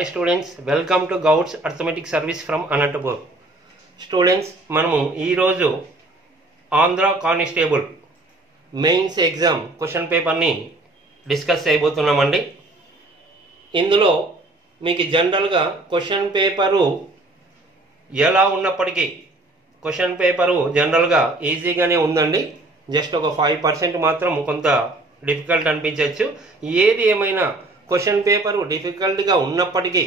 Hi students, welcome to Gauds Arithmetic Service from Anantapur. Students, మనము ఈ రోజు Andhra constable mains exam question paper ని discuss చేయబోతున్నామండి. ఇందులో మీకు జనరల్ గా క్వశ్చన్ పేపరు ఎలా ఉన్నప్పటికీ క్వశ్చన్ పేపరు జనరల్ గా ఈజీగానే ఉందండి. జస్ట్ ఒక 5% మాత్రం కొంత డిఫికల్ట్ అనిపించవచ్చు. ఏది ఏమైనా క్వశ్చన్ పేపర్ డిఫికల్ట్గా ఉన్నప్పటికీ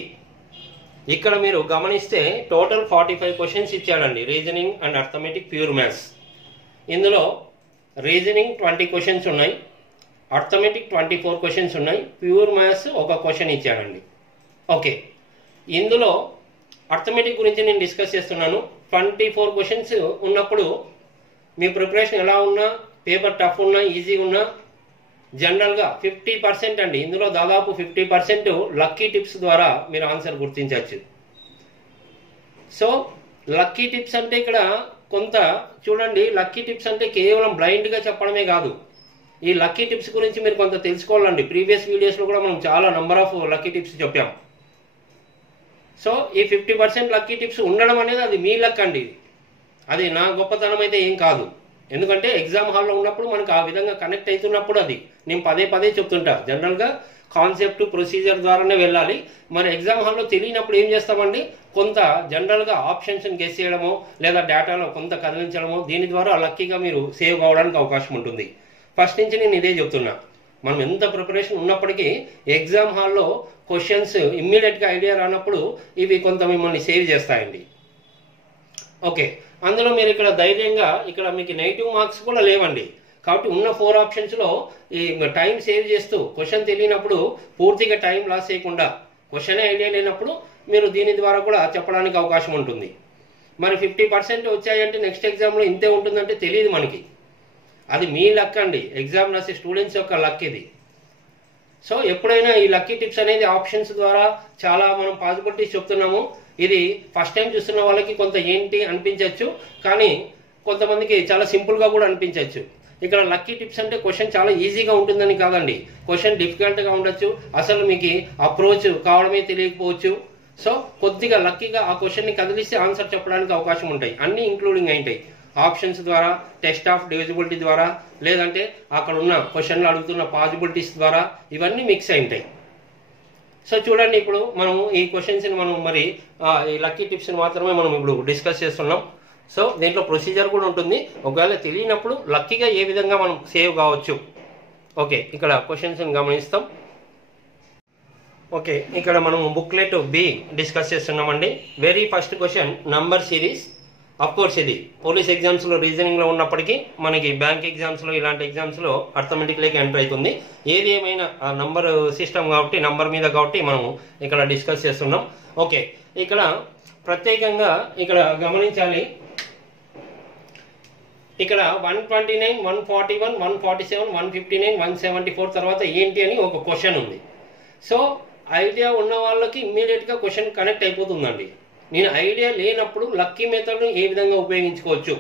ఇక్కడ మీరు గమనిస్తే టోటల్ 45 క్వశ్చన్స్ ఇచ్చాడండి. Reasoning and arithmetic pure maths. ఇందులో రీజనింగ్ 20 క్వశ్చన్స్ ఉన్నాయి, అర్థమెటిక్ 24 క్వశ్చన్స్ ఉన్నాయి, ప్యూర్ మ్యాథ్స్ ఒక క్వశ్చన్ ఇచ్చాడండి. ఓకే, ఇందులో అర్థమెటిక్ గురించి నేను డిస్కస్ చేస్తున్నాను. 24 క్వశ్చన్స్ ఉన్నప్పుడు మీ ప్రిపరేషన్ ఎలా ఉన్నా, పేపర్ టఫ్ ఉన్నా, ఈజీగా ఉన్నా, జనరల్గా 50% అండి. ఇందులో దాదాపు 50% లక్కీ టిప్స్ ద్వారా మీరు ఆన్సర్ గుర్తించవచ్చు. సో లక్కీ టిప్స్ అంటే ఇక్కడ కొంత చూడండి, లక్కీ టిప్స్ అంటే కేవలం బ్లైండ్గా చెప్పడమే కాదు. ఈ లక్కీ టిప్స్ గురించి మీరు కొంత తెలుసుకోవాలండి. ప్రీవియస్ వీడియోస్లో కూడా మనం చాలా నంబర్ ఆఫ్ లక్కీ టిప్స్ చెప్పాం. సో ఈ 50% లక్కీ టిప్స్ ఉండడం అనేది అది మీ లక్ అండి. అది నా గొప్పతనం అయితే ఏం కాదు. ఎందుకంటే ఎగ్జామ్ హాల్లో ఉన్నప్పుడు మనకు ఆ విధంగా కనెక్ట్ అవుతున్నప్పుడు అది నేను పదే చెప్తుంటా. జనరల్గా కాన్సెప్ట్ ప్రొసీజర్ ద్వారానే వెళ్ళాలి. మరి ఎగ్జామ్ హాల్లో తెలియనప్పుడు ఏం చేస్తామండి, కొంత జనరల్గా ఆప్షన్స్ గెస్ చేయడమో లేదా డేటాలో కొంత కదిలించడమో, దీని ద్వారా లక్కీగా మీరు సేవ్ కావడానికి అవకాశం ఉంటుంది. ఫస్ట్ నుంచి నేను ఇదే చెప్తున్నా. మనం ఎంత ప్రిపరేషన్ ఉన్నప్పటికీ ఎగ్జామ్ హాల్లో క్వశ్చన్స్ ఇమ్మీడియట్గా ఐడియా రానప్పుడు ఇవి కొంత మిమ్మల్ని సేవ్ చేస్తాయండి. ఓకే, అందులో మీరు ఇక్కడ ధైర్యంగా ఇక్కడ మీకు నెగిటివ్ మార్క్స్ కూడా లేవండి. కాబట్టి ఉన్న 4 ఆప్షన్స్లో ఈ టైం సేవ్ చేస్తూ క్వశ్చన్ తెలియనప్పుడు పూర్తిగా టైం లాస్ చేయకుండా, క్వశ్చనే ఐడియా లేనప్పుడు మీరు దీని ద్వారా కూడా చెప్పడానికి అవకాశం ఉంటుంది. మరి 50% వచ్చాయంటే నెక్స్ట్ ఎగ్జామ్లో ఇంతే ఉంటుందంటే తెలియదు మనకి. అది మీ లక్ అండి, ఎగ్జామ్ రాసే స్టూడెంట్స్ యొక్క లక్ ఇది. సో ఎప్పుడైనా ఈ లక్కీ టిప్స్ అనేది ఆప్షన్స్ ద్వారా చాలా మనం పాసిబిలిటీస్ చెప్తున్నాము. ఇది ఫస్ట్ టైం చూస్తున్న వాళ్ళకి కొంత ఏంటి అనిపించవచ్చు, కానీ కొంతమందికి చాలా సింపుల్గా కూడా అనిపించవచ్చు. ఇక్కడ లక్కీ టిప్స్ అంటే క్వశ్చన్ చాలా ఈజీగా ఉంటుందని కాదండి. క్వశ్చన్ డిఫికల్ట్గా ఉండొచ్చు, అసలు మీకు అప్రోచ్ కావడమే తెలియకపోవచ్చు. సో కొద్దిగా లక్కీగా ఆ క్వశ్చన్ని కదిలిస్తే ఆన్సర్ చెప్పడానికి అవకాశం ఉంటాయి. అన్ని ఇంక్లూడింగ్ అయింటాయి. ఆప్షన్స్ ద్వారా, టెస్ట్ ఆఫ్ డివిజిబిలిటీ ద్వారా, లేదంటే అక్కడ ఉన్న క్వశ్చన్లు అడుగుతున్న పాసిబిలిటీస్ ద్వారా ఇవన్నీ మిక్స్ అయింటాయి. సో చూడండి, ఇప్పుడు మనం ఈ క్వశ్చన్స్ని మనం మరి ఈ లక్కీ టిప్స్ని మాత్రమే మనం ఇప్పుడు డిస్కస్ చేస్తున్నాం. సో దీంట్లో ప్రొసీజర్ కూడా ఉంటుంది. ఒకవేళ తెలియనప్పుడు లక్కీగా ఏ విధంగా మనం సేవ్ కావచ్చు. ఓకే, ఇక్కడ క్వశ్చన్స్ని గమనిస్తాం. ఓకే, ఇక్కడ మనం బుక్లెట్ బి డిస్కస్ చేస్తున్నామండి. Very first question, number series. Of course ఇది పోలీస్ ఎగ్జామ్స్లో రీజనింగ్లో ఉన్నప్పటికీ మనకి బ్యాంక్ ఎగ్జామ్స్లో ఇలాంటి ఎగ్జామ్స్లో అర్థమెటిక్లోకి ఎంటర్ అవుతుంది. ఏది ఏమైనా ఆ నంబర్ సిస్టమ్ కాబట్టి, నంబర్ మీద కాబట్టి మనం ఇక్కడ డిస్కస్ చేస్తున్నాం. ఓకే, ఇక్కడ ప్రత్యేకంగా ఇక్కడ గమనించాలి. ఇక్కడ 129, 141, 147, 159, 174 తర్వాత ఏంటి అని ఒక క్వశ్చన్ ఉంది. సో ఐడియా ఉన్న వాళ్ళకి ఇమ్మీడియట్గా క్వశ్చన్ కనెక్ట్ అయిపోతుందండి. నేను ఐడియా లేనప్పుడు లక్కీ మెథడ్ను ఏ విధంగా ఉపయోగించుకోవచ్చు,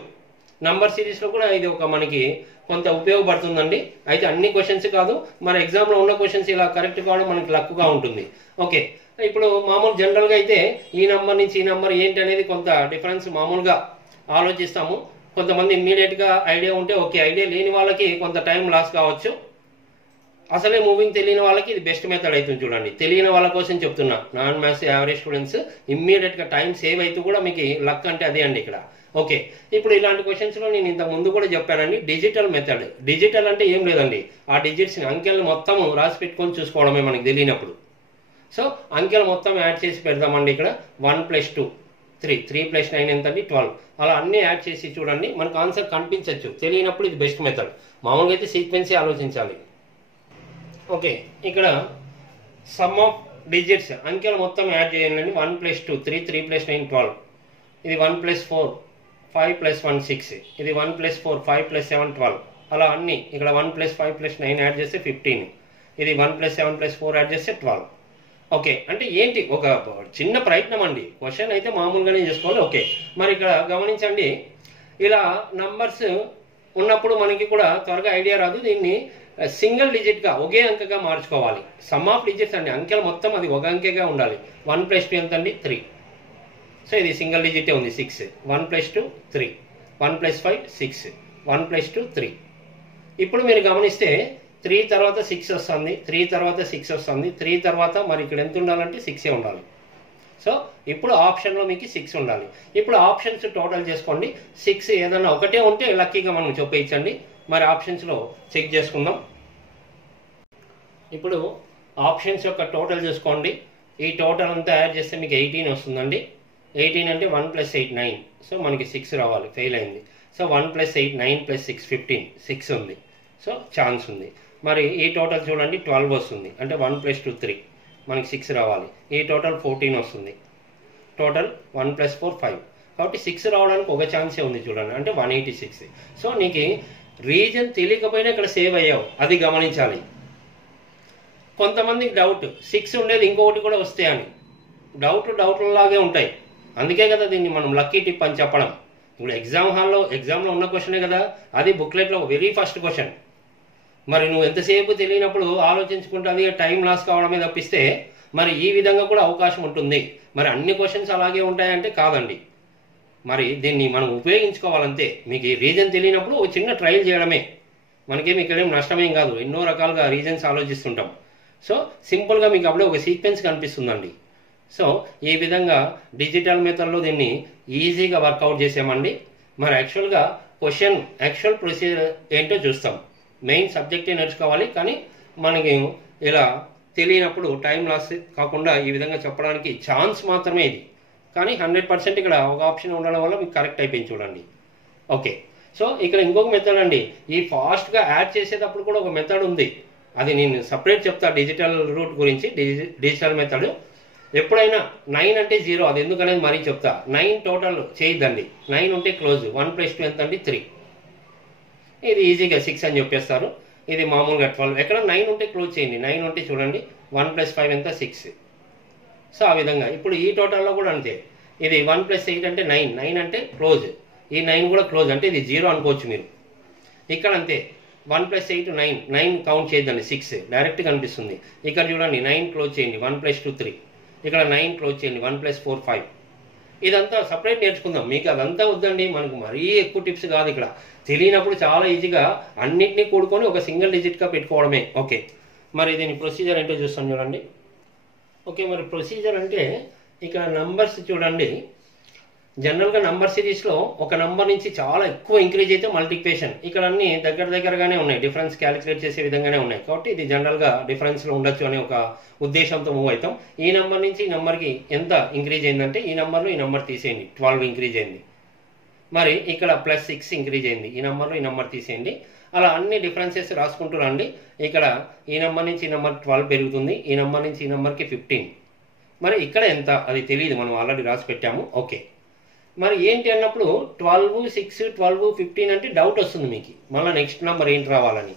నంబర్ సిరీస్లో కూడా ఇది ఒక మనకి కొంత ఉపయోగపడుతుందండి. అయితే అన్ని క్వశ్చన్స్ కాదు, మన ఎగ్జామ్లో ఉన్న క్వశ్చన్స్ ఇలా కరెక్ట్ కావడం మనకి లక్గా ఉంటుంది. ఓకే, ఇప్పుడు మామూలు జనరల్గా అయితే ఈ నెంబర్ నుంచి ఈ నెంబర్ ఏంటి అనేది కొంత డిఫరెన్స్ మామూలుగా ఆలోచిస్తాము. కొంతమంది ఇమ్మీడియట్గా ఐడియా ఉంటే ఓకే, ఐడియా లేని వాళ్ళకి కొంత టైం లాస్ కావచ్చు. అసలే మూవింగ్ తెలియని వాళ్ళకి ఇది బెస్ట్ మెథడ్ అవుతుంది. చూడండి, తెలియని వాళ్ళ కోసం చెప్తున్నా. నాన్ మ్యాథ్స్ యావరేజ్ స్టూడెంట్స్ ఇమ్మీడియట్గా టైం సేవ్ అవుతూ కూడా మీకు లక్ అంటే అదే అండి ఇక్కడ. ఓకే, ఇప్పుడు ఇలాంటి క్వశ్చన్స్లో నేను ఇంత ముందు కూడా చెప్పానండి, డిజిటల్ మెథడ్. డిజిటల్ అంటే ఏం లేదండి, ఆ డిజిట్స్ని అంకెలు మొత్తం రాసి పెట్టుకొని చూసుకోవడమే మనకి తెలియనప్పుడు. సో అంకెలు మొత్తం యాడ్ చేసి పెడదామండి. ఇక్కడ 1 + 2 3, 3 + 9 ఎంత అండి 12. అలా అన్నీ యాడ్ చేసి చూడండి, మనకు ఆన్సర్ కనిపించవచ్చు. తెలియనప్పుడు ఇది బెస్ట్ మెథడ్. మామూలుగా అయితే సీక్వెన్సీ ఆలోచించాలి. ఓకే, ఇక్కడ సమ్ ఆఫ్ డిజిట్స్ అంకెలు మొత్తం యాడ్ చేయండి. 1 + 2 3, 3 + 9 12. ఇది 1 + 4 5 + 1 6. ఇది 1 + 4 5 + 7 12. అలా అన్ని ఇక్కడ 1 + 5 + 9 యాడ్ చేస్తే 15. ఇది 1 + 7 + 4 యాడ్ చేస్తే 12. ఓకే, అంటే ఏంటి ఒక చిన్న ప్రయత్నం అండి. క్వశ్చన్ అయితే మామూలుగానే చేసుకోవాలి. ఓకే, మరి ఇక్కడ గమనించండి, ఇలా నంబర్స్ ఉన్నప్పుడు మనకి కూడా త్వరగా ఐడియా రాదు. దీన్ని సింగిల్ డిజిట్గా ఒకే అంకెగా మార్చుకోవాలి. సమ్ ఆఫ్ డిజిట్స్ అండి, అంకెలు మొత్తం అది ఒక అంకెగా ఉండాలి. 1 + 2 ఎంత అండి 3. సో ఇది సింగిల్ డిజిటే ఉంది 6. 1 + 2 3, 1 + 5 6, 1 + 2 3. ఇప్పుడు మీరు గమనిస్తే 3 తర్వాత 6 వస్తుంది, 3 తర్వాత 6 వస్తుంది, 3 తర్వాత మరి ఇక్కడ ఎంత ఉండాలంటే 6 ఉండాలి. సో ఇప్పుడు ఆప్షన్లో మీకు 6 ఉండాలి. ఇప్పుడు ఆప్షన్స్ టోటల్ చేసుకోండి. 6 ఏదైనా ఒకటే ఉంటే లక్కీగా మనం చెప్పేయచ్చండి. మరి ఆప్షన్స్లో చెక్ చేసుకుందాం. ఇప్పుడు ఆప్షన్స్ యొక్క టోటల్ చూసుకోండి. ఈ టోటల్ అంతా యాడ్ చేస్తే మీకు 18 వస్తుందండి. 18 అంటే 1 + 8 9. సో మనకి 6 రావాలి, ఫెయిల్ అయింది. సో 1 + 8 9 + 6 15, 6 ఉంది. సో ఛాన్స్ ఉంది. మరి ఈ టోటల్ చూడండి 12 వస్తుంది, అంటే 1 + 2 3, మనకి 6 రావాలి. ఈ టోటల్ 14 వస్తుంది. టోటల్ 1 + 4 5. కాబట్టి 6 రావడానికి ఒక ఛాన్సే ఉంది చూడండి, అంటే 186. సో నీకు రీజన్ తెలియకపోయినా ఇక్కడ సేవ్ అయ్యావు, అది గమనించాలి. కొంతమందికి డౌట్ 6 ఉండేది ఇంకొకటి కూడా వస్తాయి అని. డౌట్లాగే ఉంటాయి. అందుకే కదా దీన్ని మనం లక్కీ టిప్ అని చెప్పడం. ఇప్పుడు ఎగ్జామ్లో ఉన్న క్వశ్చనే కదా, అది బుక్లెట్లో వెరీ ఫస్ట్ క్వశ్చన్. మరి నువ్వు ఎంతసేపు తెలియనప్పుడు ఆలోచించుకుంటే అది టైం లాస్ కావడమే తప్పిస్తే మరి ఈ విధంగా కూడా అవకాశం ఉంటుంది. మరి అన్ని క్వశ్చన్స్ అలాగే ఉంటాయంటే కాదండి. మరి దీన్ని మనం ఉపయోగించుకోవాలంతే. మీకు ఈ రీజన్ తెలియనప్పుడు ఒక చిన్న ట్రయల్ చేయడమే, మనకేమి ఇక్కడేం నష్టమేం కాదు. ఎన్నో రకాలుగా రీజన్స్ ఆలోచిస్తుంటాం. సో సింపుల్గా మీకు అప్పుడే ఒక సీక్వెన్స్ కనిపిస్తుందండి. సో ఈ విధంగా డిజిటల్ మెథడ్లో దీన్ని ఈజీగా వర్కౌట్ చేసామండి. మరి యాక్చువల్ ప్రొసీజర్ ఏంటో చూస్తాం. మెయిన్ సబ్జెక్టే నేర్చుకోవాలి, కానీ మనకి ఇలా తెలియనప్పుడు టైం లాస్ కాకుండా ఈ విధంగా చెప్పడానికి ఛాన్స్ మాత్రమే ఇది. కానీ 100% ఇక్కడ ఒక ఆప్షన్ ఉండడం వల్ల మీకు కరెక్ట్ అయిపోయింది చూడండి. ఓకే, సో ఇక్కడ ఇంకొక మెథడ్ అండి. ఈ ఫాస్ట్గా యాడ్ చేసేటప్పుడు కూడా ఒక మెథడ్ ఉంది, అది నేను సపరేట్ చెప్తా. డిజిటల్ రూట్ గురించి డిజిటల్ మెథడ్. ఎప్పుడైనా 9 అంటే 0, అది ఎందుకనేది మరీ చెప్తా. 9 టోటల్ చేయొద్దండి. 9 ఉంటే క్లోజ్. 1 + 2 ఎంత అండి 3. ఇది ఈజీగా 6 అని చెప్పేస్తారు. ఇది మామూలుగా 12. ఎక్కడ 9 ఉంటే క్లోజ్ చేయండి. 9 ఉంటే చూడండి 1 + 5 ఎంత 6. సో ఆ విధంగా ఇప్పుడు ఈ టోటల్లో కూడా అంతే. ఇది 1 + 8 అంటే 9, 9 అంటే క్లోజ్. ఈ 9 కూడా క్లోజ్, అంటే ఇది 0 అనుకోవచ్చు మీరు. ఇక్కడ అంతే 1 + 8 9, 9 కౌంట్ చేయొద్దండి 6 డైరెక్ట్ కనిపిస్తుంది. ఇక్కడ చూడండి 9 క్లోజ్ చేయండి, 1 + 2 3. ఇక్కడ 9 క్లోజ్ చేయండి, 1 + 4 5. ఇదంతా సపరేట్ నేర్చుకుందాం. మీకు అదంతా వద్దండి, మనకు మరీ ఎక్కువ టిప్స్ కాదు. ఇక్కడ తెలియనప్పుడు చాలా ఈజీగా అన్నింటినీ కూడుకొని ఒక సింగిల్ డిజిట్గా పెట్టుకోవడమే. ఓకే, మరి దీని ప్రొసీజర్ ఏంటో చూస్తాం చూడండి. ఓకే, మరి ప్రొసీజర్ అంటే ఇక్కడ నంబర్స్ చూడండి. జనరల్గా నంబర్ సిరీస్లో ఒక నంబర్ నుంచి చాలా ఎక్కువ ఇంక్రీజ్ అయితే మల్టిప్లికేషన్. ఇక్కడ అన్ని దగ్గరగానే ఉన్నాయి, డిఫరెన్స్ క్యాలిక్యులేట్ చేసే విధంగానే ఉన్నాయి. కాబట్టి ఇది జనరల్గా డిఫరెన్స్లో ఉండొచ్చు అనే ఒక ఉద్దేశంతో మూవ్ అవుతాం. ఈ నెంబర్ నుంచి ఈ నెంబర్కి ఎంత ఇంక్రీజ్ అయిందంటే ఈ నెంబర్లో ఈ నెంబర్ తీసేయండి, 12 ఇంక్రీజ్ అయింది. మరి ఇక్కడ +6 ఇంక్రీజ్ అయింది, ఈ నెంబర్లో ఈ నెంబర్ తీసేయండి. అలా అన్ని డిఫరెన్సెస్ రాసుకుంటూ రండి. ఇక్కడ ఈ నెంబర్ నుంచి ఈ నెంబర్ 12 పెరుగుతుంది, ఈ నెంబర్ నుంచి ఈ నెంబర్కి 15. మరి ఇక్కడ ఎంత అది తెలియదు, మనం ఆల్రెడీ రాసి పెట్టాము. ఓకే, మరి ఏంటి అన్నప్పుడు 12 6 12 15 అంటే డౌట్ వస్తుంది మీకు, మళ్ళీ నెక్స్ట్ నెంబర్ ఏంటి రావాలని.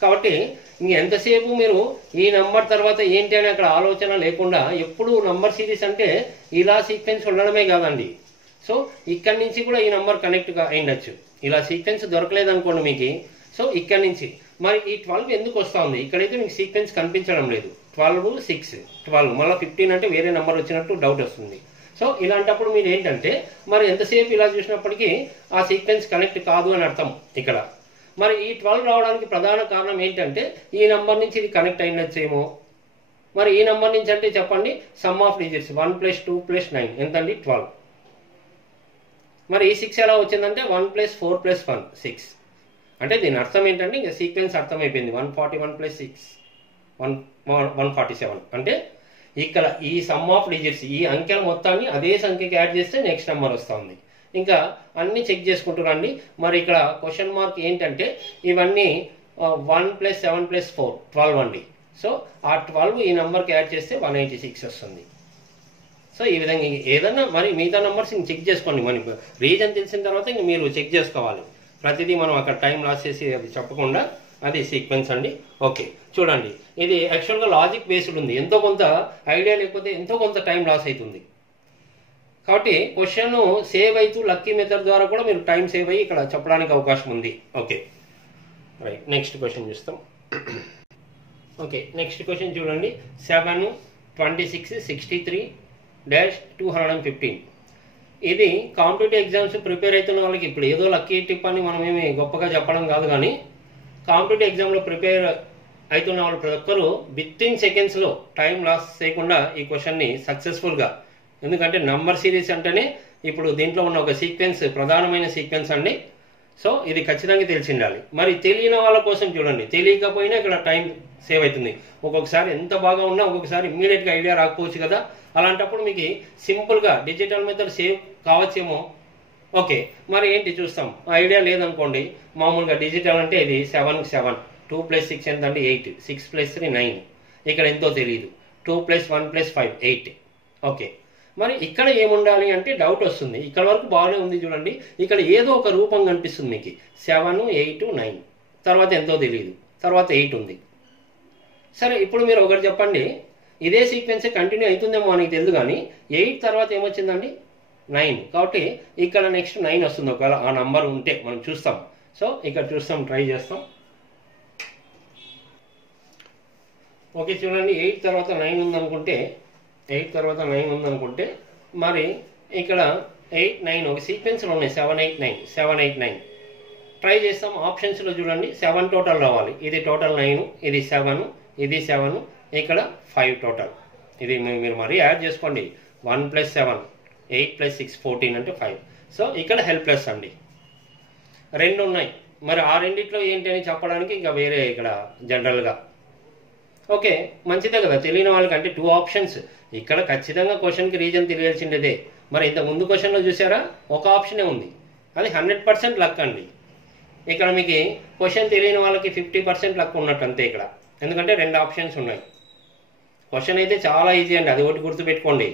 కాబట్టి ఎంతసేపు మీరు ఈ నెంబర్ తర్వాత ఏంటి అని అక్కడ ఆలోచన లేకుండా ఎప్పుడు నంబర్ సిరీస్ అంటే ఇలా సీక్వెన్స్ ఉండడమే కాదండి. సో ఇక్కడి నుంచి కూడా ఈ నెంబర్ కనెక్ట్గా అయిండొచ్చు. ఇలా సీక్వెన్స్ దొరకలేదు అనుకోండి మీకు. సో ఇక్కడి నుంచి మరి ఈ 12 ఎందుకు వస్తూ ఉంది? ఇక్కడైతే మీకు సీక్వెన్స్ కనిపించడం లేదు. 12 6 12 మళ్ళీ 15 అంటే వేరే నెంబర్ వచ్చినట్టు డౌట్ వస్తుంది. సో ఇలాంటప్పుడు మీరు ఏంటంటే మరి ఎంతసేపు ఇలా చూసినప్పటికీ ఆ సీక్వెన్స్ కనెక్ట్ కాదు అని అర్థం ఇక్కడ. మరి ఈ 12 రావడానికి ప్రధాన కారణం ఏంటంటే ఈ నెంబర్ నుంచి ఇది కనెక్ట్ అయినచ్చేమో. మరి ఈ నెంబర్ నుంచి అంటే చెప్పండి, సమ్ ఆఫ్ డిజిట్స్ 1 + 2 + 9 ఎంతండి 12. మరి ఈ 6 ఎలా వచ్చిందంటే 1 + 4 + 1 6. అంటే దీని అర్థం ఏంటంటే ఇంకా సీక్వెన్స్ అర్థమైపోయింది. 141 + 6 147. అంటే ఇక్కడ ఈ సమ్ ఆఫ్ డిజిట్స్ ఈ అంకెల మొత్తాన్ని అదే సంఖ్యకి యాడ్ చేస్తే నెక్స్ట్ నెంబర్ వస్తుంది. ఇంకా అన్ని చెక్ చేసుకుంటూ రండి. మరి ఇక్కడ క్వశ్చన్ మార్క్ ఏంటంటే ఇవన్నీ 1 + 7 + 4 12 అండి. సో ఆ 12 ఈ నెంబర్కి యాడ్ చేస్తే 186 వస్తుంది. సో ఈ విధంగా ఏదన్నా మరి మిగతా నెంబర్స్ ఇంక చెక్ చేసుకోండి. మనకి రీజన్ తెలిసిన తర్వాత ఇంక మీరు చెక్ చేసుకోవాలి. ప్రతిదీ మనం అక్కడ టైం లాస్ చేసి అది చెప్పకుండా అది సీక్వెన్స్ అండి. ఓకే, చూడండి ఇది యాక్చువల్గా లాజిక్ బేస్డ్ ఉంది. ఎంతో కొంత ఐడియా లేకపోతే ఎంతో కొంత టైం లాస్ అవుతుంది. కాబట్టి క్వశ్చన్ సేవ్ అవుతూ లక్కీ మెథడ్ ద్వారా కూడా మీరు టైం సేవ్ అయ్యి ఇక్కడ చెప్పడానికి అవకాశం ఉంది. ఓకే రైట్, నెక్స్ట్ క్వశ్చన్ చూస్తాం. ఓకే, నెక్స్ట్ క్వశ్చన్ చూడండి. 7, 26, 63-215. ఇది కాంపిటేటివ్ ఎగ్జామ్స్ ప్రిపేర్ అవుతున్న వాళ్ళకి ఇప్పుడు ఏదో లక్కీ టిప్ అని మనం ఏమి గొప్పగా చెప్పడం కాదు, కానీ కాంపిటేటివ్ ఎగ్జామ్లో ప్రిపేర్ అవుతున్న వాళ్ళు ప్రతి ఒక్కరు వితిన్ సెకండ్స్లో టైం లాస్ చేయకుండా ఈ క్వశ్చన్ని సక్సెస్ఫుల్గా, ఎందుకంటే నంబర్ సిరీస్ అంటేనే ఇప్పుడు దీంట్లో ఉన్న ఒక సీక్వెన్స్ ప్రధానమైన సీక్వెన్స్ అండి. సో ఇది ఖచ్చితంగా తెలిసి ఉండాలి. మరి తెలియని వాళ్ళ కోసం చూడండి, తెలియకపోయినా ఇక్కడ టైం సేవ్ అవుతుంది. ఒక్కొక్కసారి ఎంత బాగా ఉన్నా ఒక్కొక్కసారి ఇమ్మీడియట్గా ఐడియా రాకపోవచ్చు కదా, అలాంటప్పుడు మీకు సింపుల్గా డిజిటల్ మెథడ్ సేవ్ కావచ్చేమో. ఓకే, మరి ఏంటి చూస్తాం. ఐడియా లేదనుకోండి, మామూలుగా డిజిటల్ అంటే ఇది 7కి 7, 2 + 6 ఎంత అంటే 8, 6 + 3 9, ఇక్కడ ఎంతో తెలియదు. 2 + 1 + 5 8. ఓకే, మరి ఇక్కడ ఏముండాలి అంటే డౌట్ వస్తుంది. ఇక్కడ వరకు బాగానే ఉంది చూడండి, ఇక్కడ ఏదో ఒక రూపం కనిపిస్తుంది మీకు. 7, 8, 9, తర్వాత ఎంతో తెలియదు, తర్వాత 8 ఉంది. సరే, ఇప్పుడు మీరు ఒకటి చెప్పండి, ఇదే సీక్వెన్స్ కంటిన్యూ అవుతుందేమో మనకి తెలియదు, కానీ 8 తర్వాత ఏమొచ్చిందండి 9. కాబట్టి ఇక్కడ నెక్స్ట్ 9 వస్తుంది ఒకవేళ ఆ నంబర్ ఉంటే మనం చూస్తాం. సో ఇక్కడ చూస్తాం, ట్రై చేస్తాం. ఓకే చూడండి, 8 తర్వాత 9 ఉందనుకుంటే, 8 తర్వాత 9 ఉందనుకుంటే మరి ఇక్కడ 8, 9 ఒక సీక్వెన్స్లో ఉన్నాయి. 7, 8, 9, 7, 8, 9 ట్రై చేస్తాం. ఆప్షన్స్లో చూడండి 7 టోటల్ రావాలి. ఇది టోటల్ 9, ఇది 7, ఇది 7, ఇక్కడ 5 టోటల్. ఇది మీరు మరీ యాడ్ చేసుకోండి. 1 + 7, 8 + 6 14 అంటే 5. సో ఇక్కడ హెల్ప్లెస్ అండి. 2 ఉన్నాయి, మరి ఆ రెండిట్లో ఏంటి అని చెప్పడానికి ఇంకా వేరే ఇక్కడ జనరల్గా. ఓకే, మంచిదే కదా తెలియని వాళ్ళకి. అంటే 2 ఆప్షన్స్ ఇక్కడ ఖచ్చితంగా క్వశ్చన్కి రీజన్ తెలియాల్సిందేదే. మరి ఇంత ముందు క్వశ్చన్లో చూసారా, ఒక ఆప్షనే ఉంది, అది 100% లక్ అండి. ఇక్కడ మీకు క్వశ్చన్ తెలియని వాళ్ళకి 50% లక్ ఉన్నట్టు అంతే ఇక్కడ, ఎందుకంటే 2 ఆప్షన్స్ ఉన్నాయి. క్వశ్చన్ అయితే చాలా ఈజీ అండి, అది ఒకటి గుర్తుపెట్టుకోండి.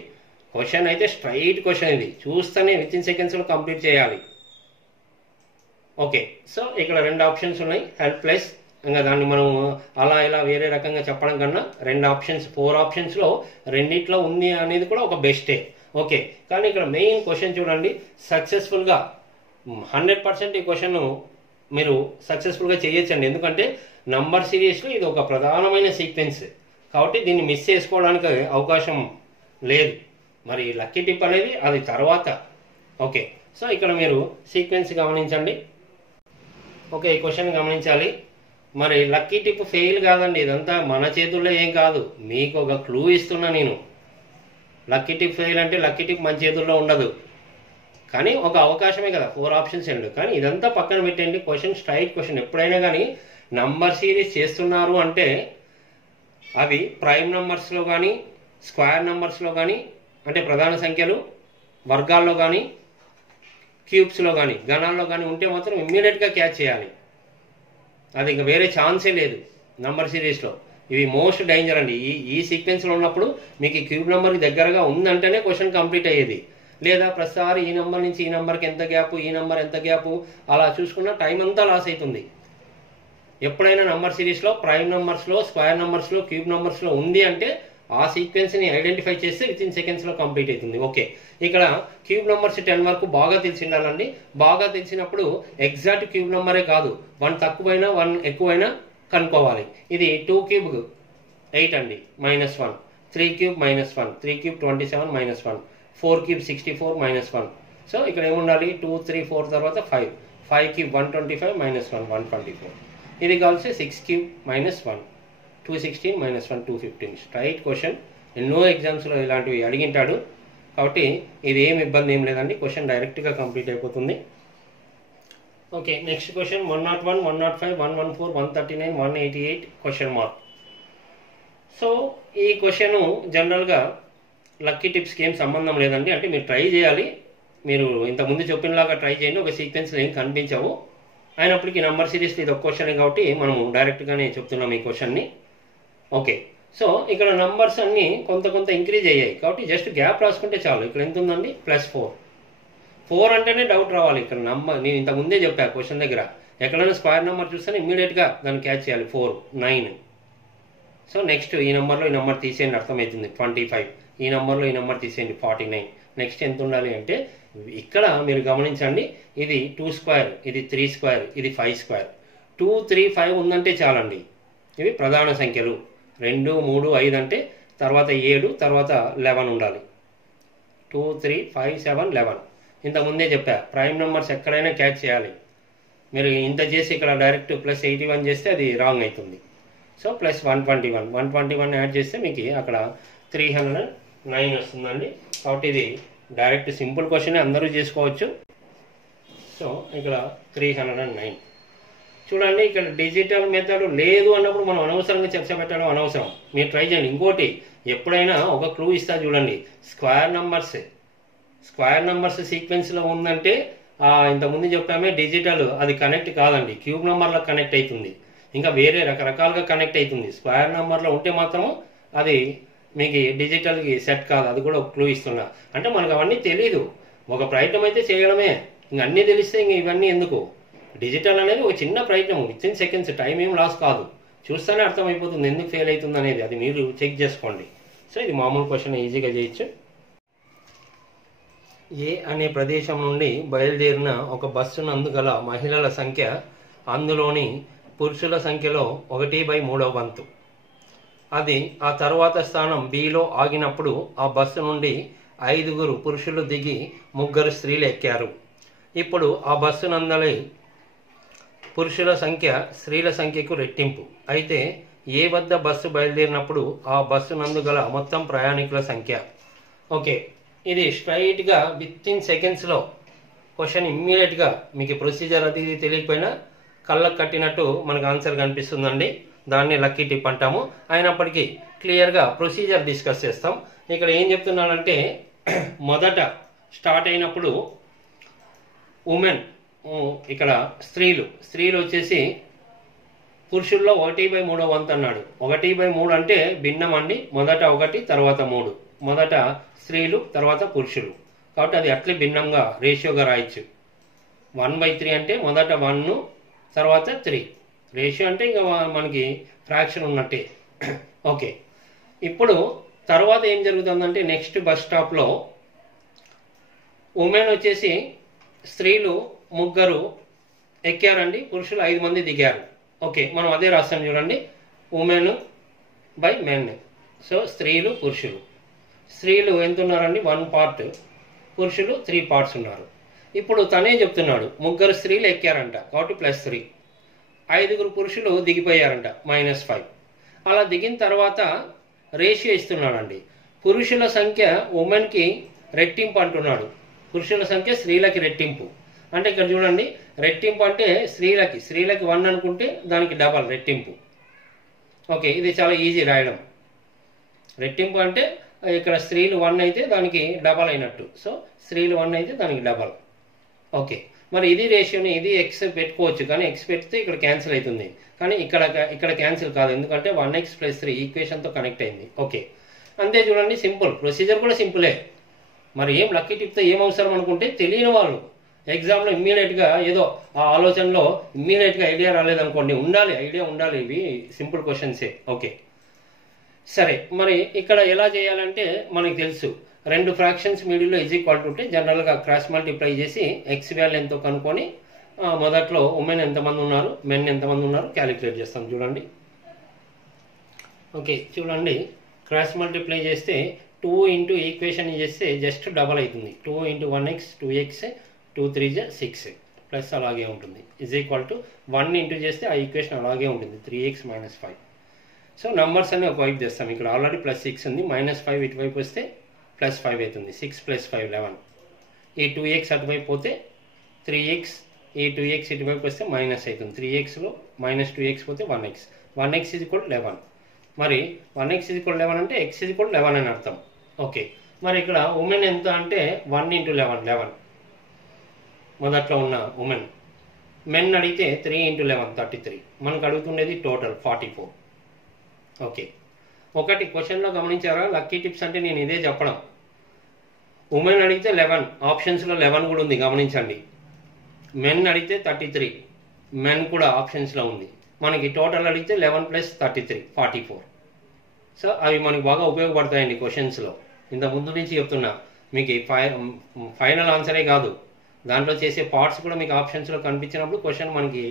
క్వశ్చన్ అయితే స్ట్రైట్ క్వశ్చన్, ఇది చూస్తేనే వితిన్ సెకండ్స్లో కంప్లీట్ చేయాలి. ఓకే, సో ఇక్కడ 2 ఆప్షన్స్ ఉన్నాయి, హెల్ప్లెస్. ఇంకా దాన్ని మనం అలా ఇలా వేరే రకంగా చెప్పడం కన్నా 2 ఆప్షన్స్, 4 ఆప్షన్స్లో రెండిట్లో ఉంది అనేది కూడా ఒక బెస్టే. ఓకే, కానీ ఇక్కడ మెయిన్ క్వశ్చన్ చూడండి, సక్సెస్ఫుల్గా 100% ఈ క్వశ్చన్ మీరు సక్సెస్ఫుల్గా చేయొచ్చండి. ఎందుకంటే నంబర్ సిరీస్లో ఇది ఒక ప్రధానమైన సీక్వెన్స్, కాబట్టి దీన్ని మిస్ చేసుకోవడానికి అవకాశం లేదు. మరి లక్కీ టిప్ అనేది అది తర్వాత. ఓకే, సో ఇక్కడ మీరు సీక్వెన్స్ గమనించండి. ఓకే, ఈ క్వశ్చన్ గమనించాలి. మరి లక్కీ టిప్ ఫెయిల్ కాదండి, ఇదంతా మన చేతుల్లో ఏం కాదు. మీకు ఒక క్లూ ఇస్తున్నా నేను. లక్కీ టిప్ ఫెయిల్ అంటే లక్కీ టిప్ మన చేతుల్లో ఉండదు, కానీ ఒక అవకాశమే కదా. 4 ఆప్షన్స్ అండి, కానీ ఇదంతా పక్కన పెట్టండి. Question straight question. ఎప్పుడైనా కానీ నంబర్ సిరీస్ చేస్తున్నారు అంటే అవి ప్రైమ్ నంబర్స్లో కానీ, స్క్వేర్ నంబర్స్లో కానీ, అంటే ప్రధాన సంఖ్యలు వర్గాల్లో కానీ, క్యూబ్స్లో కానీ, గణాల్లో కానీ ఉంటే మాత్రం ఇమ్మీడియట్గా క్యాచ్ చేయాలి. అది ఇంకా వేరే ఛాన్సే లేదు నంబర్ సిరీస్లో. ఇవి మోస్ట్ డేంజర్ అండి. ఈ సీక్వెన్స్లో ఉన్నప్పుడు మీకు క్యూబ్ నెంబర్కి దగ్గరగా ఉందంటేనే క్వశ్చన్ కంప్లీట్ అయ్యేది. లేదా ప్రతిసారి ఈ నెంబర్ నుంచి ఈ నెంబర్కి ఎంత గ్యాపు, ఈ నెంబర్ ఎంత గ్యాపు, అలా చూసుకున్న టైం అంతా లాస్ అవుతుంది. ఎప్పుడైనా నంబర్ సిరీస్లో ప్రైమ్ నెంబర్స్లో, స్క్వేర్ నెంబర్స్లో, క్యూబ్ నెంబర్స్లో ఉంది అంటే ఆ సీక్వెన్స్ని ఐడెంటిఫై చేస్తే వితిన్ సెకండ్స్లో కంప్లీట్ అవుతుంది. ఓకే, ఇక్కడ క్యూబ్ నెంబర్స్ 10 వరకు బాగా తెలిసి ఉండాలండి. బాగా తెలిసినప్పుడు ఎగ్జాక్ట్ క్యూబ్ నెంబరే కాదు, 1 తక్కువైనా 1 ఎక్కువైనా కనుక్కోవాలి. ఇది 2 క్యూబ్ 8 అండి, -1. 3 క్యూబ్ -1, 3 క్యూబ్ 27 -1, 4 క్యూబ్ 64 -1. సో ఇక్కడ ఏముండాలి, 2, 3, 4 తర్వాత 5, 5 క్యూబ్ 125 -1, 124. ఇది కలిసి 6 క్యూబ్ -1, 216 -1, 215. Straight question. ఎన్నో ఎగ్జామ్స్లో ఇలాంటివి అడిగింటాడు, కాబట్టి ఇది ఏం ఇబ్బంది ఏం లేదండి. క్వశ్చన్ డైరెక్ట్గా కంప్లీట్ అయిపోతుంది. Okay, next question 101, 105, 114, 139, 188 question mark. So ఈ క్వశ్చన్ జనరల్గా లక్కీ టిప్స్కి ఏం సంబంధం లేదండి. అంటే మీరు ట్రై చేయాలి. మీరు ఇంతకుముందు చెప్పినలాగా ట్రై చేయండి. ఒక సీక్వెన్స్లో ఏం కనిపించవు, అయినప్పటికీ నంబర్ సిరీస్ ఇది ఒక క్వశ్చన్ కాబట్టి మనము డైరెక్ట్గానే చెప్తున్నాం ఈ క్వశ్చన్ని. ఓకే, సో ఇక్కడ నంబర్స్ అన్నీ కొంత ఇంక్రీజ్ అయ్యాయి కాబట్టి జస్ట్ గ్యాప్ రాసుకుంటే చాలు. ఇక్కడ ఎంత ఉందండి, +4. 4 అంటేనే డౌట్ రావాలి. ఇక్కడ నంబర్ నేను ఇంతకుముందే చెప్పా క్వశ్చన్ దగ్గర, ఎక్కడైనా స్క్వేర్ నెంబర్ చూస్తే ఇమ్మీడియట్గా దాన్ని క్యాచ్ చేయాలి. 4, 9. సో నెక్స్ట్ ఈ నెంబర్లో ఈ నెంబర్ తీసేయండి, అర్థమవుతుంది 25. ఈ నెంబర్లో ఈ నెంబర్ తీసేయండి 49. నెక్స్ట్ ఎంత ఉండాలి అంటే ఇక్కడ మీరు గమనించండి, ఇది 2 స్క్వేర్, ఇది 3 స్క్వేర్, ఇది 5 స్క్వేర్. 2, 3, 5 ఉందంటే చాలండి. ఇవి ప్రధాన సంఖ్యలు. 2, 3, 5 అంటే తర్వాత 7, తర్వాత 11 ఉండాలి. 2, 3, 5, 7, 11. ఇంతకుముందే చెప్పా, ప్రైమ్ నెంబర్స్ ఎక్కడైనా క్యాచ్ చేయాలి. మీరు ఇంత చేసి ఇక్కడ డైరెక్ట్ +81 చేస్తే అది రాంగ్ అవుతుంది. సో +121, 121 యాడ్ చేస్తే మీకు అక్కడ 309 వస్తుందండి. కాబట్టి ఇది డైరెక్ట్ సింపుల్ క్వశ్చన్ అందరూ చేసుకోవచ్చు. సో ఇక్కడ 309. చూడండి, ఇక్కడ డిజిటల్ మెథడ్ లేదు అన్నప్పుడు మనం అనవసరంగా చర్చ పెట్టడం అనవసరం. మీరు ట్రై చేయండి. ఇంకోటి, ఎప్పుడైనా ఒక క్లూ ఇస్తా చూడండి. స్క్వేర్ నంబర్స్ సీక్వెన్స్లో ఉందంటే ఇంతకుముందు చెప్పామే డిజిటల్, అది కనెక్ట్ కాదండి, క్యూబ్ నెంబర్లకు కనెక్ట్ అవుతుంది, ఇంకా వేరే రకరకాలుగా కనెక్ట్ అవుతుంది. స్క్వేర్ నెంబర్లో ఉంటే మాత్రం అది మీకు డిజిటల్కి సెట్ కాదు. అది కూడా ఒక క్లూ ఇస్తున్నా. అంటే మనకు అవన్నీ తెలీదు, ఒక ప్రయత్నం అయితే చేయడమే. ఇంక అన్నీ తెలిస్తే ఇంక ఇవన్నీ ఎందుకు? డిజిటల్ అనేది ఒక చిన్న ప్రయత్నం, వితిన్ సెకండ్స్, టైం ఏం లాస్ కాదు. చూస్తేనే అర్థమైపోతుంది ఎందుకు ఫెయిల్ అవుతుంది అనేది. అది మీరు చెక్ చేసుకోండి. సో ఇది మామూలు క్వశ్చన్, ఈజీగా చేయొచ్చు. ఏ అనే ప్రదేశం నుండి బయలుదేరిన ఒక బస్సు నందు గల మహిళల సంఖ్య అందులోని పురుషుల సంఖ్యలో 1/3 వంతు. అది ఆ తర్వాత స్థానం బిలో ఆగినప్పుడు ఆ బస్సు నుండి 5 పురుషులు దిగి 3 స్త్రీలు ఎక్కారు. ఇప్పుడు ఆ బస్సు నందలి పురుషుల సంఖ్య స్త్రీల సంఖ్యకు రెట్టింపు. అయితే ఏ వద్ద బస్సు బయలుదేరినప్పుడు ఆ బస్సు నందు గల మొత్తం ప్రయాణికుల సంఖ్య. ఓకే, ఇది స్ట్రైట్గా వితిన్ సెకండ్స్లో క్వశ్చన్ ఇమ్మీడియట్గా మీకు ప్రొసీజర్ అది తెలియకపోయినా కళ్ళకు కట్టినట్టు మనకు ఆన్సర్ కనిపిస్తుందండి. దాన్ని లక్కీ టిప్ అంటాము. అయినప్పటికీ క్లియర్గా ప్రొసీజర్ డిస్కస్ చేస్తాం. ఇక్కడ ఏం చెప్తున్నానంటే, మొదట స్టార్ట్ అయినప్పుడు ఉమెన్, ఇక్కడ స్త్రీలు వచ్చేసి పురుషుల్లో 1/3 వంతు అన్నాడు. 1/3 అంటే భిన్నం అండి. మొదట 1, తర్వాత 3. మొదట స్త్రీలు, తర్వాత పురుషులు. కాబట్టి అది అట్లే భిన్నంగా రేషియోగా రాయొచ్చు. 1/3 అంటే మొదట 1, తర్వాత 3. రేషియో అంటే ఇంకా మనకి ఫ్రాక్షన్ ఉన్నట్టే. ఓకే, ఇప్పుడు తర్వాత ఏం జరుగుతుందంటే, నెక్స్ట్ బస్ స్టాప్లో ఉమెన్ వచ్చేసి స్త్రీలు 3 ఎక్కారండి, పురుషులు 5 మంది దిగారు. ఓకే, మనం అదే రాస్తాం చూడండి, ఉమెన్ బై మెన్. సో స్త్రీలు పురుషులు. స్త్రీలు ఎంత ఉన్నారండి? 1 పార్ట్, పురుషులు 3 పార్ట్స్ ఉన్నారు. ఇప్పుడు తనే చెప్తున్నాడు 3 స్త్రీలు ఎక్కారంట, కాబట్టి +3. 5 పురుషులు దిగిపోయారంట, -5. అలా దిగిన తర్వాత రేషియో ఇస్తున్నాడండి. పురుషుల సంఖ్య ఉమెన్కి రెట్టింపు అంటున్నాడు, పురుషుల సంఖ్య స్త్రీలకి రెట్టింపు. అంటే ఇక్కడ చూడండి, రెట్టింపు అంటే స్త్రీలకి 1 అనుకుంటే దానికి డబల్ రెట్టింపు. ఓకే, ఇది చాలా ఈజీ రాయడం. రెట్టింపు అంటే ఇక్కడ స్త్రీలు 1 అయితే దానికి డబల్ అయినట్టు. సో స్త్రీలు 1 అయితే దానికి డబల్. ఓకే, మరి ఇది రేషియోని, ఇది ఎక్స్ పెట్టుకోవచ్చు, కానీ ఎక్స్ పెడితే ఇక్కడ క్యాన్సిల్ అవుతుంది. కానీ ఇక్కడ క్యాన్సిల్ కాదు, ఎందుకంటే 1x + 3 ఈక్వేషన్తో కనెక్ట్ అయింది. ఓకే, అంతే చూడండి, సింపుల్. ప్రొసీజర్ కూడా సింపులే. మరి ఏం లక్కీ టిప్తో ఏం అవసరం అనుకుంటే, తెలియని వాళ్ళు ఎగ్జామ్లో ఇమ్మీడియట్గా ఏదో ఆ ఆలోచనలో ఇమ్మీడియట్గా ఐడియా రాలేదనుకోండి, ఐడియా ఉండాలి. ఇవి సింపుల్ క్వశ్చన్సే. ఓకే, సరే. మరి ఇక్కడ ఎలా చేయాలంటే మనకి తెలుసు, 2 ఫ్రాక్షన్స్ మిడిల్లో = ఉంటే జనరల్గా క్రాస్ మల్టిప్లై చేసి ఎక్స్ వాల్యూ ఎంతో కనుక్కొని మొదట్లో ఉమెన్ ఎంతమంది ఉన్నారు, మెన్ ఎంతమంది ఉన్నారు క్యాలిక్యులేట్ చేస్తాం. చూడండి, ఓకే చూడండి, క్రాస్ మల్టిప్లై చేస్తే 2 ఇంటూ ఈక్వేషన్ చేస్తే జస్ట్ డబల్ అవుతుంది. 2 × 1x 2x 2 3 6 ప్లస్ అలాగే ఉంటుంది, = 1 ఇంటూ చేస్తే ఆ ఈక్వేషన్ అలాగే ఉంటుంది, 3x - 5. సో నంబర్స్ అన్ని ఒకవైపు చేస్తాం. ఇక్కడ ఆల్రెడీ +6 ఉంది, -5 ఇటువైపు వస్తే +5 అవుతుంది. 6 + 5 11. ఈ 2x అటువైపు పోతే 3x, ఈ 2x ఇటువైపు వస్తే మైనస్ అవుతుంది. 3xలో -2x పోతే 1x. 1x = 11. మరి 1x = 11 అంటే x = 11 అని అర్థం. ఓకే, మరి ఇక్కడ ఉమెన్ ఎంత అంటే 1 × 11 మొదట్లో ఉన్న ఉమెన్. మెన్ అడిగితే 3 × 11 33. మనకు అడుగుతుండేది టోటల్ 44. ఓకే, ఒకటి క్వశ్చన్లో గమనించారా, లక్కీ టిప్స్ అంటే నేను ఇదే చెప్పడం. ఉమెన్ అడిగితే 11, ఆప్షన్స్లో 11 కూడా ఉంది, గమనించండి. మెన్ అడిగితే 33, మెన్ కూడా ఆప్షన్స్లో ఉంది. మనకి టోటల్ అడిగితే 11 + 33 44. సో అవి మనకి బాగా ఉపయోగపడతాయండి క్వశ్చన్స్లో. ఇంత ముందు నుంచి చెప్తున్నా మీకు ఫైనల్ ఆన్సరే కాదు, దాంట్లో చేసే పార్ట్స్ కూడా మీకు ఆప్షన్స్లో కనిపించినప్పుడు క్వశ్చన్ మనకి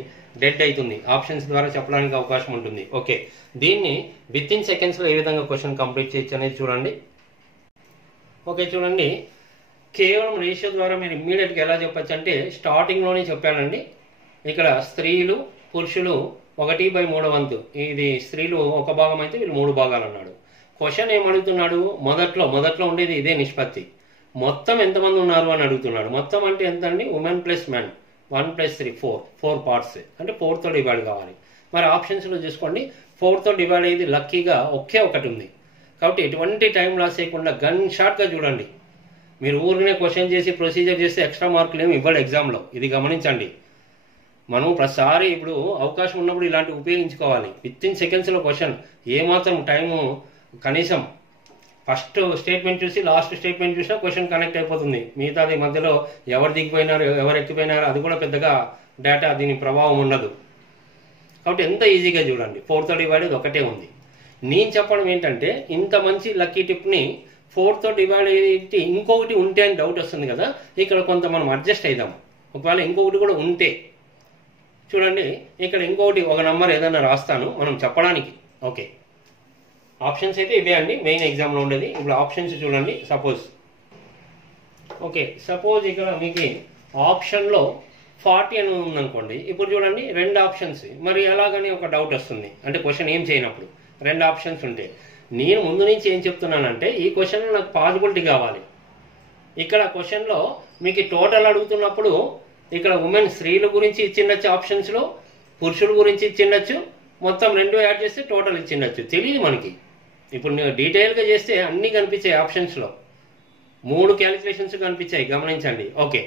డెడ్ అవుతుంది, ఆప్షన్స్ ద్వారా చెప్పడానికి అవకాశం ఉంటుంది. ఓకే, దీన్ని విత్ ఇన్ సెకండ్స్లో ఏ విధంగా క్వశ్చన్ కంప్లీట్ చేయొచ్చు అనేది చూడండి. ఓకే చూడండి, కేవలం రేషియో ద్వారా మీరు ఇమ్మీడియట్గా ఎలా చెప్పచ్చు అంటే స్టార్టింగ్లోనే చెప్పానండి. ఇక్కడ స్త్రీలు పురుషులు 1/3 ఇది స్త్రీలు ఒక భాగం అయితే వీళ్ళు 3 భాగాలు అన్నాడు. క్వశ్చన్ ఏమడుగుతున్నాడు, మొదట్లో ఉండేది ఇదే నిష్పత్తి, మొత్తం ఎంతమంది ఉన్నారు అని అడుగుతున్నాడు. మొత్తం అంటే ఎంత అండి, ఉమెన్ ప్లస్ మెన్ 1 + 3 4 పార్ట్స్ అంటే 4తో డివైడ్ కావాలి. మరి ఆప్షన్స్లో చూసుకోండి 4తో డివైడ్ అయ్యేది లక్కీగా ఒకే ఒకటి ఉంది. కాబట్టి ఎటువంటి టైం లాస్ చేయకుండా గన్ షాట్గా చూడండి. మీరు ఊరినే క్వశ్చన్ చేసి ప్రొసీజర్ చేస్తే ఎక్స్ట్రా మార్కులు ఏమి ఇవ్వడు ఎగ్జామ్లో, ఇది గమనించండి. మనం ప్రతిసారి ఇప్పుడు అవకాశం ఉన్నప్పుడు ఇలాంటివి ఉపయోగించుకోవాలి. విత్ ఇన్ సెకండ్స్లో క్వశ్చన్, ఏమాత్రం టైము కనీసం ఫస్ట్ స్టేట్మెంట్ చూసి లాస్ట్ స్టేట్మెంట్ చూసినా క్వశ్చన్ కనెక్ట్ అయిపోతుంది. మిగతాది మధ్యలో ఎవరు దిగిపోయినారు ఎవరు ఎక్కిపోయినారు అది కూడా పెద్దగా డేటా దీని ప్రభావం ఉండదు. కాబట్టి ఎంత ఈజీగా చూడండి, 4తో డివైడ్ ఒకటే ఉంది. నేను చెప్పడం ఏంటంటే ఇంత మంచి లక్కీ టిప్ని 4తో డివైడ్ అయ్యి ఇంకొకటి ఉంటే అని డౌట్ వస్తుంది కదా, ఇక్కడ కొంత మనం అడ్జస్ట్ అవుదాం. ఒకవేళ ఇంకొకటి కూడా ఉంటే చూడండి, ఇక్కడ ఇంకొకటి ఒక నంబర్ ఏదైనా రాస్తాను మనం చెప్పడానికి. ఓకే, ఆప్షన్స్ అయితే ఇవే అండి మెయిన్ ఎగ్జామ్లో ఉండేది. ఇప్పుడు ఆప్షన్స్ చూడండి. సపోజ్ ఇక్కడ మీకు ఆప్షన్లో 40 అని ఉందనుకోండి. ఇప్పుడు చూడండి 2 ఆప్షన్స్, మరి ఎలాగని ఒక డౌట్ వస్తుంది. అంటే క్వశ్చన్ ఏం చేయనప్పుడు 2 ఆప్షన్స్ ఉంటే నేను ముందు నుంచి ఏం చెప్తున్నానంటే ఈ క్వశ్చన్లో నాకు పాజిబిలిటీ కావాలి. ఇక్కడ క్వశ్చన్లో మీకు టోటల్ అడుగుతున్నప్పుడు ఇక్కడ ఉమెన్ స్త్రీల గురించి ఇచ్చిండొచ్చు, ఆప్షన్స్లో పురుషుల గురించి ఇచ్చిండొచ్చు, మొత్తం 2 యాడ్ చేస్తే టోటల్ ఇచ్చిండొచ్చు. తెలియదు మనకి. ఇప్పుడు నేను డీటెయిల్గా చేస్తే అన్నీ కనిపించాయి ఆప్షన్స్లో, 3 క్యాలిక్యులేషన్స్ కనిపించాయి, గమనించండి. ఓకే,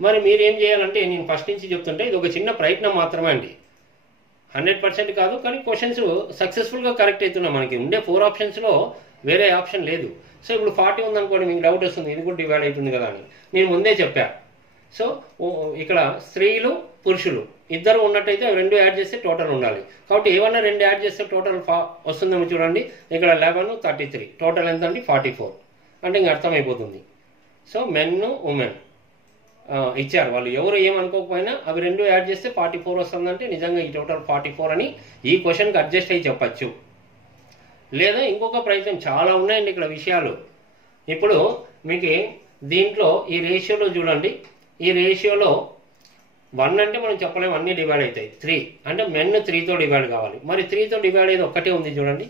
మరి మీరు ఏం చేయాలంటే నేను ఫస్ట్ నుంచి చెప్తుంటే ఇది ఒక చిన్న ప్రయత్నం మాత్రమే అండి, 100% కాదు. కానీ క్వశ్చన్స్ సక్సెస్ఫుల్గా కరెక్ట్ అవుతున్నాయి. మనకి ఉండే 4 ఆప్షన్స్లో వేరే ఆప్షన్ లేదు. సో ఇప్పుడు 40 ఉందనుకోండి, మీకు డౌట్ వస్తుంది ఇది కూడా డివైడ్ అవుతుంది కదా అని. నేను ముందే చెప్పా. సో ఇక్కడ స్త్రీలు పురుషులు ఇద్దరు ఉన్నట్టయితే 2 యాడ్ చేస్తే టోటల్ ఉండాలి. కాబట్టి ఏమన్నా 2 యాడ్ చేస్తే టోటల్ వస్తుందేమో చూడండి. ఇక్కడ 11 33 టోటల్ ఎంత అంటే 44 అంటే ఇంక అర్థమైపోతుంది. సో మెన్ ఉమెన్ ఇచ్చారు, వాళ్ళు ఎవరు ఏమనుకోకపోయినా అవి 2 యాడ్ చేస్తే 44 వస్తుందంటే నిజంగా ఈ టోటల్ 44 అని ఈ క్వశ్చన్కి అడ్జస్ట్ అయ్యి చెప్పచ్చు. లేదా ఇంకొక ప్రయత్నం, చాలా ఉన్నాయండి ఇక్కడ విషయాలు. ఇప్పుడు మీకు దీంట్లో ఈ రేషియోలో చూడండి, ఈ రేషియోలో 1 అంటే మనం చెప్పలేము, అన్ని డివైడ్ అవుతాయి. 3 అంటే మెన్ 3తో డివైడ్ కావాలి. మరి 3తో డివైడ్ అయ్యేది ఒక్కటే ఉంది చూడండి,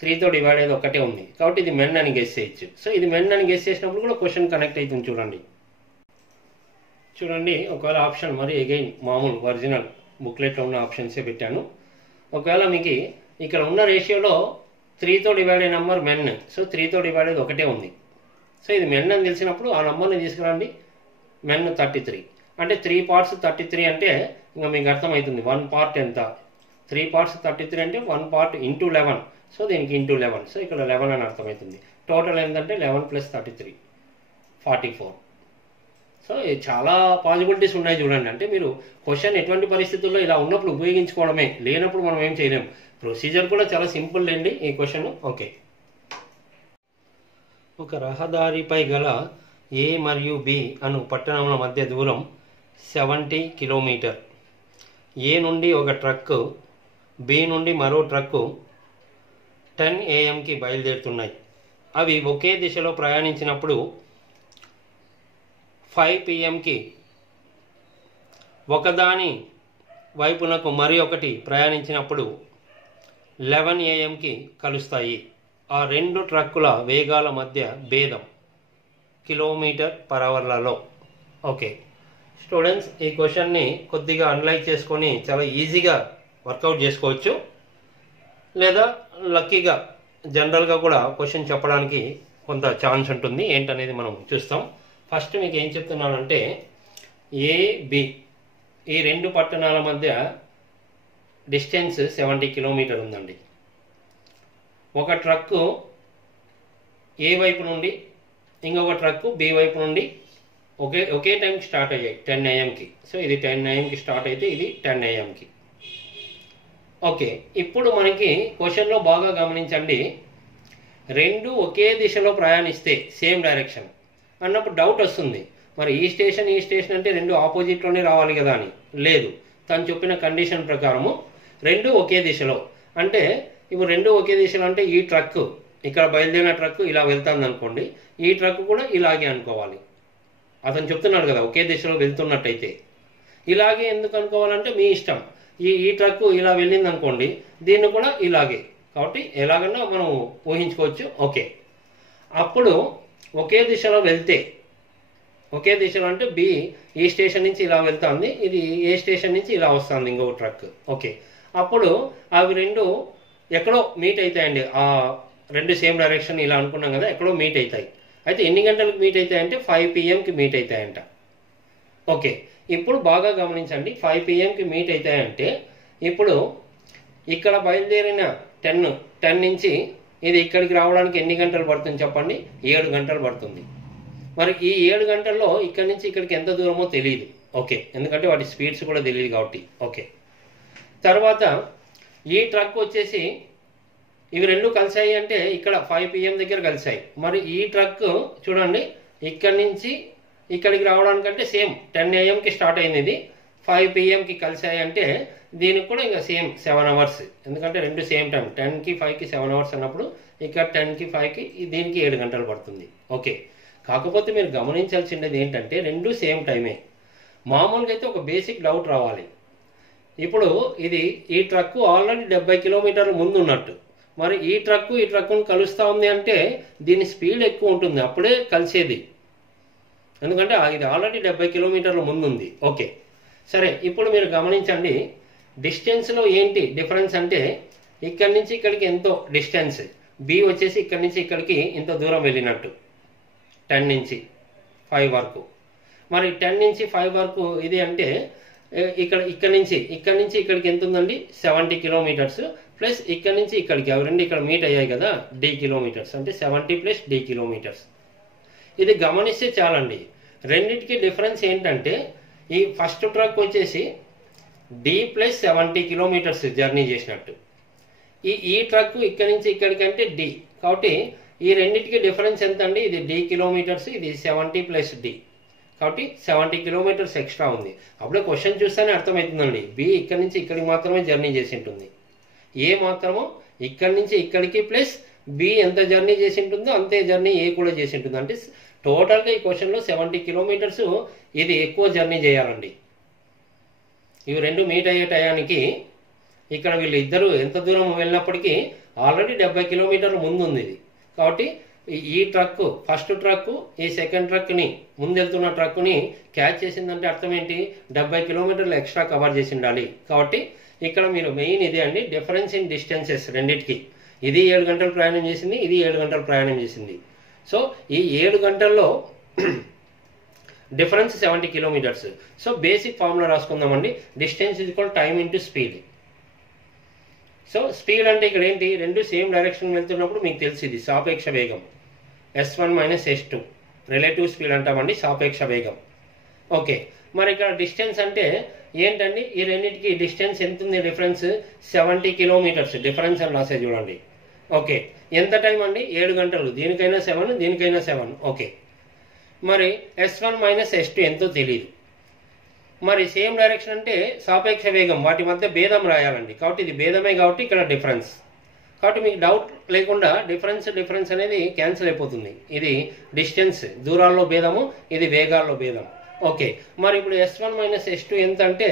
3తో డివైడ్ అయ్యేది ఒక్కటే ఉంది. కాబట్టి ఇది మెన్ అని గెస్ చేయొచ్చు. సో ఇది మెన్ అని గెస్ చేసినప్పుడు కూడా క్వశ్చన్ కనెక్ట్ అవుతుంది. చూడండి ఒకవేళ ఆప్షన్ మరి అగైన్ మామూలు ఒరిజినల్ బుక్లెట్లో ఉన్న ఆప్షన్సే పెట్టాను. ఒకవేళ మీకు ఇక్కడ ఉన్న రేషియోలో 3తో డివైడ్ అయిన నెంబర్ మెన్, సో 3తో డివైడ్ అయ్యేది ఒకటే ఉంది. సో ఇది మెన్ అని తెలిసినప్పుడు ఆ నెంబర్ని తీసుకురండి. మెన్ 33 అంటే 3 పార్ట్స్ 33 అంటే ఇంకా మీకు అర్థమవుతుంది 1 పార్ట్ ఎంత. 3 పార్ట్స్ 33 అంటే 1 పార్ట్ ఇంటూ 11. సో దీనికి ఇంటూ 11, సో ఇక్కడ 11 అని అర్థమవుతుంది. టోటల్ ఏంటంటే 11 + 33 44. సో చాలా పాసిబిలిటీస్ ఉన్నాయి చూడండి. అంటే మీరు క్వశ్చన్ ఎటువంటి పరిస్థితుల్లో ఇలా ఉన్నప్పుడు ఉపయోగించుకోవడమే, లేనప్పుడు మనం ఏం చేయలేం. ప్రొసీజర్ కూడా చాలా సింపుల్ అండి ఈ క్వశ్చన్. ఓకే, ఒక రహదారిపై గల ఏ మరియు బి అను పట్టణముల మధ్య దూరం 70 కిలోమీటర్. ఏ నుండి ఒక ట్రక్కు బి నుండి మరో ట్రక్కు 10 AM బయలుదేరుతున్నాయి. అవి ఒకే దిశలో ప్రయాణించినప్పుడు 5 PM ఒకదాని వైపునకు మరి ఒకటి ప్రయాణించినప్పుడు 11 AM కలుస్తాయి. ఆ 2 ట్రక్కుల వేగాల మధ్య భేదం km/hలో. ఓకే స్టూడెంట్స్, ఈ క్వశ్చన్ని కొద్దిగా అనలైజ్ చేసుకొని చాలా ఈజీగా వర్కౌట్ చేసుకోవచ్చు, లేదా లక్కీగా జనరల్గా కూడా క్వశ్చన్ చెప్పడానికి కొంత ఛాన్స్ ఉంటుంది. ఏంటనేది మనం చూస్తాం. ఫస్ట్ మీకు ఏం చెప్తున్నానంటే ఏబి ఈ 2 పట్టణాల మధ్య డిస్టెన్స్ 70 కిలోమీటర్ ఉందండి. ఒక ట్రక్కు ఏ వైపు నుండి ఇంకొక ట్రక్కు బి వైపు నుండి ఒకే టైం స్టార్ట్ అయ్యాయి 10 AM. సో ఇది 10 AM స్టార్ట్ అయితే ఇది 10 AM. ఓకే, ఇప్పుడు మనకి క్వశ్చన్లో బాగా గమనించండి, 2 ఒకే దిశలో ప్రయాణిస్తే సేమ్ డైరెక్షన్ అన్నప్పుడు డౌట్ వస్తుంది. మరి ఈ స్టేషన్ అంటే రెండు ఆపోజిట్లోనే రావాలి కదా అని లేదు. తను చెప్పిన కండిషన్ ప్రకారము రెండు ఒకే దిశలో, అంటే ఇప్పుడు రెండు ఒకే దిశలో అంటే ఈ ట్రక్ ఇక్కడ బయలుదేరిన ట్రక్ ఇలా వెళ్తుంది అనుకోండి, ఈ ట్రక్ కూడా ఇలాగే అనుకోవాలి. అతను చెప్తున్నాడు కదా ఒకే దిశలో వెళ్తున్నట్టయితే. ఇలాగే ఎందుకు అనుకోవాలంటే మీ ఇష్టం. ఈ ట్రక్ ఇలా వెళ్ళింది అనుకోండి, దీన్ని కూడా ఇలాగే, కాబట్టి ఎలాగన్నా మనం ఊహించుకోవచ్చు. ఓకే, అప్పుడు ఒకే దిశలో వెళ్తే, ఒకే దిశలో అంటే బి ఈ స్టేషన్ నుంచి ఇలా వెళ్తుంది, ఇది ఏ స్టేషన్ నుంచి ఇలా వస్తుంది ఇంకో ట్రక్. ఓకే, అప్పుడు అవి రెండు ఎక్కడో మీట్ అవుతాయండి. ఆ రెండు సేమ్ డైరెక్షన్ ఇలా అనుకున్నాం కదా, ఎక్కడో మీట్ అవుతాయి. అయితే ఎన్ని గంటలకు మీట్ అవుతాయంటే 5 PM మీట్ అవుతాయంట. ఓకే, ఇప్పుడు బాగా గమనించండి. 5 PM మీట్ అవుతాయంటే ఇప్పుడు ఇక్కడ బయలుదేరిన 10 నుంచి ఇది ఇక్కడికి రావడానికి ఎన్ని గంటలు పడుతుంది చెప్పండి? 7 గంటలు పడుతుంది. మరి ఈ 7 గంటల్లో ఇక్కడి నుంచి ఇక్కడికి ఎంత దూరమో తెలియదు. ఓకే, ఎందుకంటే వాటి స్పీడ్స్ కూడా తెలియదు కాబట్టి. ఓకే, తర్వాత ఈ ట్రక్ వచ్చేసి ఇవి రెండు కలిసాయి అంటే ఇక్కడ 5 PM దగ్గర కలిసాయి. మరి ఈ ట్రక్ చూడండి ఇక్కడి నుంచి ఇక్కడికి రావడానికంటే సేమ్ 10 AM స్టార్ట్ అయింది, ఇది 5 PM కలిసాయి అంటే దీనికి కూడా ఇంకా సేమ్ 7 అవర్స్. ఎందుకంటే రెండు సేమ్ టైం, 10కి 5కి 7 అవర్స్ అన్నప్పుడు ఇక్కడ 10కి 5కి దీనికి 7 గంటలు పడుతుంది. ఓకే, కాకపోతే మీరు గమనించాల్సినది ఏంటంటే రెండు సేమ్ టైమే. మామూలుగా అయితే ఒక బేసిక్ డౌట్ రావాలి. ఇప్పుడు ఈ ట్రక్ ఆల్రెడీ 70 కిలోమీటర్ల ముందు ఉన్నట్టు, మరి ఈ ట్రక్కును కలుస్తూ ఉంది అంటే దీని స్పీడ్ ఎక్కువ ఉంటుంది, అప్పుడే కలిసేది. ఎందుకంటే ఇది ఆల్రెడీ 70 కిలోమీటర్ల ముందు ఉంది. ఓకే, సరే, ఇప్పుడు మీరు గమనించండి డిస్టెన్స్లో ఏంటి డిఫరెన్స్ అంటే ఇక్కడి నుంచి ఇక్కడికి ఎంతో డిస్టెన్స్, బి వచ్చేసి ఇక్కడి నుంచి ఇక్కడికి ఇంత దూరం వెళ్ళినట్టు 10 నుంచి 5 వరకు. మరి 10 నుంచి 5 వరకు ఇది అంటే ఇక్కడి నుంచి ఇక్కడికి ఎంత ఉందండి? 70 కిలోమీటర్స్ ప్లస్ ఇక్కడి నుంచి ఇక్కడికి అవి రెండు ఇక్కడ మీట్ అయ్యాయి కదా, D కిలోమీటర్స్, అంటే 70 + D కిలోమీటర్స్. ఇది గమనిస్తే చాలండి. రెండింటికి డిఫరెన్స్ ఏంటంటే ఈ ఫస్ట్ ట్రక్ వచ్చేసి D + 70 కిలోమీటర్స్ జర్నీ చేసినట్టు, ఈ ట్రక్ ఇక్కడి నుంచి ఇక్కడికి అంటే D. కాబట్టి ఈ రెండింటికి డిఫరెన్స్ ఎంత అండి? ఇది D కిలోమీటర్స్, ఇది 70 + D, కాబట్టి 70 కిలోమీటర్స్ ఎక్స్ట్రా ఉంది. అప్పుడే క్వశ్చన్ చూస్తేనే అర్థమవుతుందండి. బి ఇక్కడి నుంచి ఇక్కడికి మాత్రమే జర్నీ చేసి ఉంటుంది, ఏ మాత్రమో ఇక్కడి నుంచి ఇక్కడికి ప్లస్ బి ఎంత జర్నీ చేసి ఉంటుందో అంతే జర్నీ ఏ కూడా చేసి ఉంటుంది. అంటే టోటల్గా ఈ క్వశ్చన్లో 70 కిలోమీటర్స్ ఇది ఎక్కువ జర్నీ చేయాలండి. ఇవి రెండు మీట్ అయ్యే టయానికి ఇక్కడ వీళ్ళు ఇద్దరు ఎంత దూరం వెళ్ళినప్పటికీ ఆల్రెడీ 70 కిలోమీటర్ల ముందు ఉంది ఇది. కాబట్టి ఈ ట్రక్ ఫస్ట్ ట్రక్ ఈ సెకండ్ ట్రక్ని ముందెళ్తున్న ట్రక్ని క్యాచ్ చేసిందంటే అర్థం ఏంటి? 70 కిలోమీటర్లు ఎక్స్ట్రా కవర్ చేసి ఉండాలి. కాబట్టి ఇక్కడ మీరు మెయిన్ ఇదే అండి, డిఫరెన్స్ ఇన్ డిస్టెన్సెస్ రెండింటికి. ఇది 7 గంటలు ప్రయాణం చేసింది, ఇది 7 గంటలు ప్రయాణం చేసింది. సో ఈ 7 గంటల్లో difference 70 kilometres. So basic formula రాసుకుందామండి, distance = time × speed. So speed అంటే ఇక్కడ ఏంటి? రెండు సేమ్ డైరెక్షన్ వెళ్తున్నప్పుడు మీకు తెలిసి ఇది సాపేక్ష వేగం, S1 - S2 రిలేటివ్ స్పీడ్ అంటామండి, సాపేక్ష వేగం. ఓకే, మరి ఇక్కడ డిస్టెన్స్ అంటే ఏంటండి? ఈ రెండింటికి డిస్టెన్స్ ఎంత ఉంది? డిఫరెన్స్ 70 కిలోమీటర్స్ డిఫరెన్స్ అని రాసే చూడండి. ఓకే, ఎంత టైం అండి? 7 గంటలు. దీనికైనా 7, దీనికైనా 7. ఓకే, మరి S1 - S2 ఎంతో తెలియదు. మరి సేమ్ డైరెక్షన్ అంటే సాపేక్ష వేగం, వాటి మధ్య భేదం రాయాలండి. కాబట్టి ఇది భేదమే కాబట్టి ఇక్కడ డిఫరెన్స్. కాబట్టి మీకు డౌట్ లేకుండా డిఫరెన్స్ అనేది క్యాన్సిల్ అయిపోతుంది. ఇది డిస్టెన్స్ దూరాల్లో భేదము, ఇది వేగాల్లో భేదం. ఓకే, మరి ఇప్పుడు S1 - S2 ఎంత అంటే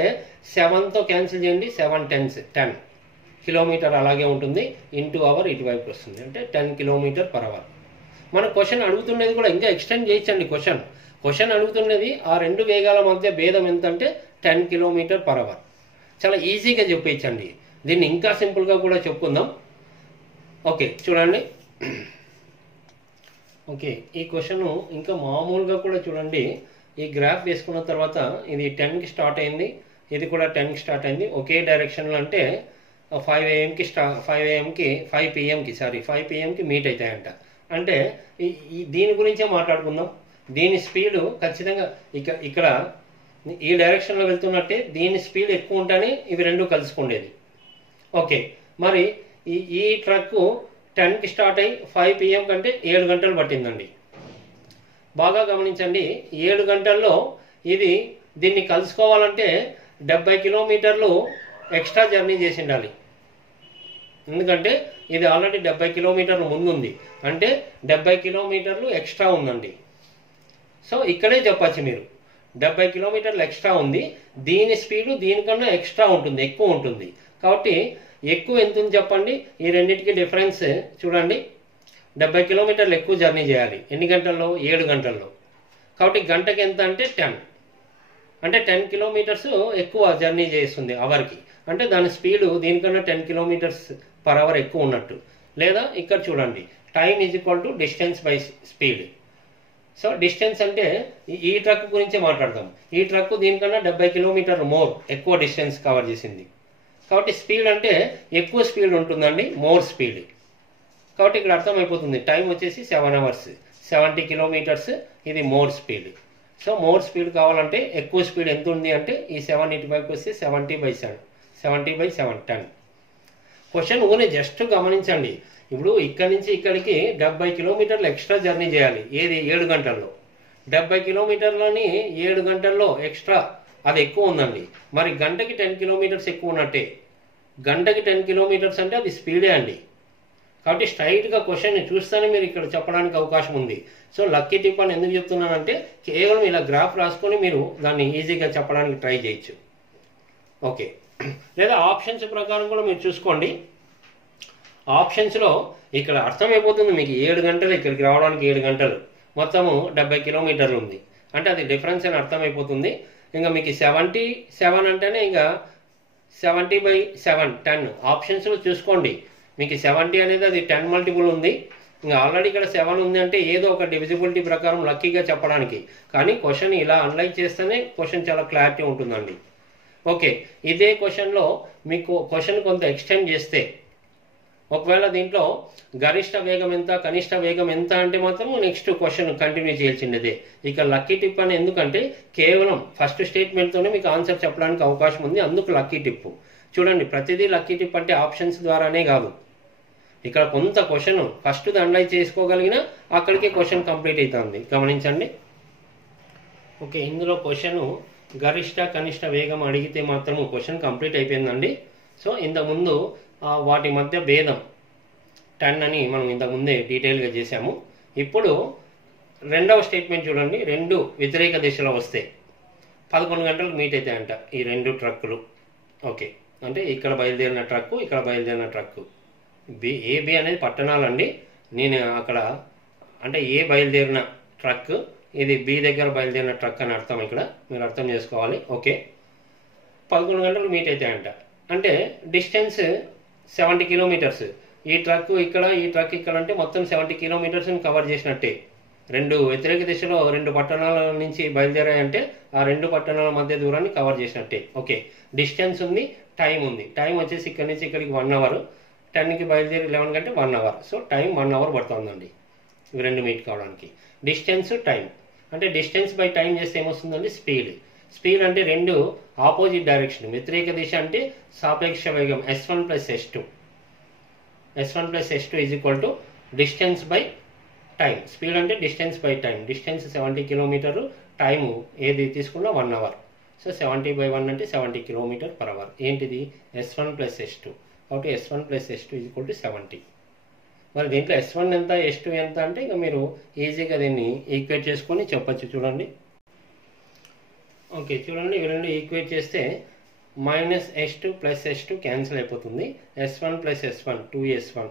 7తో క్యాన్సిల్ చేయండి. 7 10s 10 కిలోమీటర్ అలాగే ఉంటుంది, ఇంటూ అవర్ ఇటువైపు వస్తుంది, అంటే 10 km/h. మన క్వశ్చన్ అడుగుతున్నది కూడా ఇంకా ఎక్స్టెండ్ చేయొచ్చండి. క్వశ్చన్ అడుగుతున్నది ఆ రెండు వేగాల మధ్య భేదం ఎంత అంటే 10 km/h. చాలా ఈజీగా చెప్పేయచ్చండి. దీన్ని ఇంకా సింపుల్గా కూడా చెప్పుకుందాం. ఓకే, చూడండి. ఓకే, ఈ క్వశ్చన్ ఇంకా మామూలుగా కూడా చూడండి. ఈ గ్రాఫ్ వేసుకున్న తర్వాత ఇది 10కి స్టార్ట్ అయింది, ఇది కూడా 10కి స్టార్ట్ అయింది. ఒకే డైరెక్షన్లో అంటే 5 PMకి మీట్ అవుతాయంట. అంటే దీని గురించే మాట్లాడుకుందాం. దీని స్పీడ్ ఖచ్చితంగా ఇక్కడ ఈ డైరెక్షన్లో వెళ్తున్నట్టే దీని స్పీడ్ ఎక్కువ ఉంటేనే ఇవి రెండు కలుసుకుండేది. ఓకే, మరి ఈ ట్రక్ 10కి స్టార్ట్ అయ్యి 5 PM కంటే 7 గంటలు పట్టిందండి. బాగా గమనించండి, 7 గంటల్లో దీన్ని కలుసుకోవాలంటే 70 కిలోమీటర్లు ఎక్స్ట్రా జర్నీ చేసి ఉండాలి. ఎందుకంటే ఇది ఆల్రెడీ 70 కిలోమీటర్లు ముందుంది, అంటే 70 కిలోమీటర్లు ఎక్స్ట్రా ఉందండి. సో ఇక్కడే చెప్పచ్చు మీరు 70 కిలోమీటర్లు ఎక్స్ట్రా ఉంది, దీని స్పీడు దీనికన్నా ఎక్స్ట్రా ఉంటుంది, ఎక్కువ ఉంటుంది. కాబట్టి ఎక్కువ ఎంత ఉంది చెప్పండి, ఈ రెండింటికి డిఫరెన్స్ చూడండి. 70 కిలోమీటర్లు ఎక్కువ జర్నీ చేయాలి, ఎన్ని గంటల్లో? 7 గంటల్లో. కాబట్టి గంటకి ఎంత అంటే 10, అంటే 10 కిలోమీటర్స్ ఎక్కువ జర్నీ చేస్తుంది అవర్కి. అంటే దాని స్పీడు దీనికన్నా 10 కిలోమీటర్స్ పర్ అవర్ ఎక్కువ ఉన్నట్టు. లేదా ఇక్కడ చూడండి, time is equal to distance by speed. So distance అంటే ఈ ట్రక్ గురించే మాట్లాడదాం. ఈ ట్రక్ దీనికన్నా 70 కిలోమీటర్లు మోర్ ఎక్కువ డిస్టెన్స్ కవర్ చేసింది. కాబట్టి స్పీడ్ అంటే ఎక్కువ స్పీడ్ ఉంటుందండి, మోర్ స్పీడ్. కాబట్టి ఇక్కడ అర్థమైపోతుంది, టైం వచ్చేసి 7 అవర్స్, 70 కిలోమీటర్స్, ఇది more speed. So more speed కావాలంటే ఎక్కువ స్పీడ్ ఎంత ఉంది అంటే ఈ 7 ఇటు వైపుకి వస్తే 70/7 10. క్వశ్చన్ ఊనే జస్ట్ గమనించండి. ఇప్పుడు ఇక్కడి నుంచి ఇక్కడికి 70 కిలోమీటర్లు ఎక్స్ట్రా జర్నీ చేయాలి, ఏది 7 గంటల్లో. 70 కిలోమీటర్లని 7 గంటల్లో ఎక్స్ట్రా అది ఎక్కువ ఉందండి. మరి గంటకి 10 కిలోమీటర్స్ ఎక్కువ ఉన్నట్టే. గంటకి 10 కిలోమీటర్స్ అంటే అది స్పీడే అండి. కాబట్టి స్ట్రైట్గా క్వశ్చన్ చూస్తేనే మీరు ఇక్కడ చెప్పడానికి అవకాశం ఉంది. సో లక్కీ టిప్ అని ఎందుకు చెప్తున్నానంటే కేవలం ఇలా గ్రాఫ్ రాసుకొని మీరు దాన్ని ఈజీగా చెప్పడానికి ట్రై చేయొచ్చు. ఓకే, లేదా ఆప్షన్స్ ప్రకారం కూడా మీరు చూసుకోండి. ఆప్షన్స్లో ఇక్కడ అర్థమైపోతుంది మీకు, 7 గంటలు ఇక్కడికి రావడానికి 7 గంటలు, మొత్తము 70 కిలోమీటర్లు ఉంది అంటే అది డిఫరెన్స్ అని అర్థమైపోతుంది. ఇంకా మీకు 77 అంటేనే ఇంకా 70/7 10 ఆప్షన్స్లో చూసుకోండి. మీకు 70 అనేది అది 10 మల్టిపుల్ ఉంది. ఇంకా ఆల్రెడీ ఇక్కడ 7 ఉంది అంటే ఏదో ఒక డివిజిబిలిటీ ప్రకారం లక్కీగా చెప్పడానికి. కానీ క్వశ్చన్ ఇలా అనలైజ్ చేస్తేనే క్వశ్చన్ చాలా క్లారిటీ ఉంటుందండి. ఓకే, ఇదే క్వశ్చన్లో మీకు క్వశ్చన్ కొంత ఎక్స్టెండ్ చేస్తే, ఒకవేళ దీంట్లో గరిష్ట వేగం ఎంత, కనిష్ట వేగం ఎంత అంటే మాత్రం నెక్స్ట్ క్వశ్చన్ కంటిన్యూ చేయాల్సిందే. ఇక లక్కీ టిప్ అని ఎందుకంటే కేవలం ఫస్ట్ స్టేట్మెంట్తోనే మీకు ఆన్సర్ చెప్పడానికి అవకాశం ఉంది, అందుకు లక్కీ టిప్. చూడండి, ప్రతిదీ లక్కీ టిప్ అంటే ఆప్షన్స్ ద్వారానే కాదు. ఇక్కడ కొంత క్వశ్చన్ ఫస్ట్ అనలైజ్ చేసుకోగలిగినా అక్కడికే క్వశ్చన్ కంప్లీట్ అవుతుంది. గమనించండి. ఓకే, ఇందులో క్వశ్చన్ గరిష్ట కనిష్ట వేగం అడిగితే మాత్రము క్వశ్చన్ కంప్లీట్ అయిపోయిందండి. సో ఇంతకుముందు వాటి మధ్య భేదం 10 అని మనం ఇంతకుముందే డీటెయిల్గా చేశాము. ఇప్పుడు రెండవ స్టేట్మెంట్ చూడండి, రెండు వ్యతిరేక దిశలో వస్తే 11 గంటలకు మీట్ అవుతాయంట ఈ రెండు ట్రక్కులు. ఓకే, అంటే ఇక్కడ బయలుదేరిన ట్రక్కు, ఇక్కడ బయలుదేరిన ట్రక్కు. ఏబి అనేది పట్టణాలండి. నేను అక్కడ అంటే ఏ బయలుదేరిన ట్రక్, ఇది బి దగ్గర బయలుదేరిన ట్రక్ అని అర్థం, ఇక్కడ మీరు అర్థం చేసుకోవాలి. ఓకే, 11 గంటలు మీట్ అవుతాయంట అంటే డిస్టెన్స్ 70 కిలోమీటర్స్. ఈ ట్రక్ ఇక్కడ, ఈ ట్రక్ ఇక్కడ అంటే మొత్తం 70 కిలోమీటర్స్ని కవర్ చేసినట్టే. రెండు వ్యతిరేక దిశలో రెండు పట్టణాల నుంచి బయలుదేరాయంటే ఆ రెండు పట్టణాల మధ్య దూరాన్ని కవర్ చేసినట్టే. ఓకే, డిస్టెన్స్ ఉంది, టైం ఉంది. టైం వచ్చేసి ఇక్కడ నుంచి ఇక్కడికి 1 అవర్, 10కి బయలుదేరి 11 గంటే 1 అవర్. సో టైం 1 అవర్ పడుతుందండి ఇవి రెండు మీట్ కావడానికి. డిస్టెన్స్ టైం అంటే డిస్టెన్స్ బై టైం చేస్తే ఏమొస్తుందండి, స్పీడ్. స్పీడ్ అంటే రెండు ఆపోజిట్ డైరెక్షన్, వ్యతిరేక దిశ అంటే సాపేక్ష వేగం S1 + S2. S1 + S2 is equal to distance by time. Speed అంటే distance by time. Distance 70 kilometre, time ఏది తీసుకున్నా 1 అవర్. సో 70/1 అంటే 70 km/h. ఏంటిది, S1 + S2. కాబట్టి S1 + S2 is equal to 70. మరి దీంట్లో S1 ఎంత, S2 ఎంత అంటే ఇక మీరు ఈజీగా దీన్ని ఈక్వేట్ చేసుకొని చెప్పచ్చు. చూడండి. ఓకే, చూడండి, ఇవి రెండు ఈక్వేట్ చేస్తే -S2 + S2 క్యాన్సిల్ అయిపోతుంది. S1 + S1 2S1,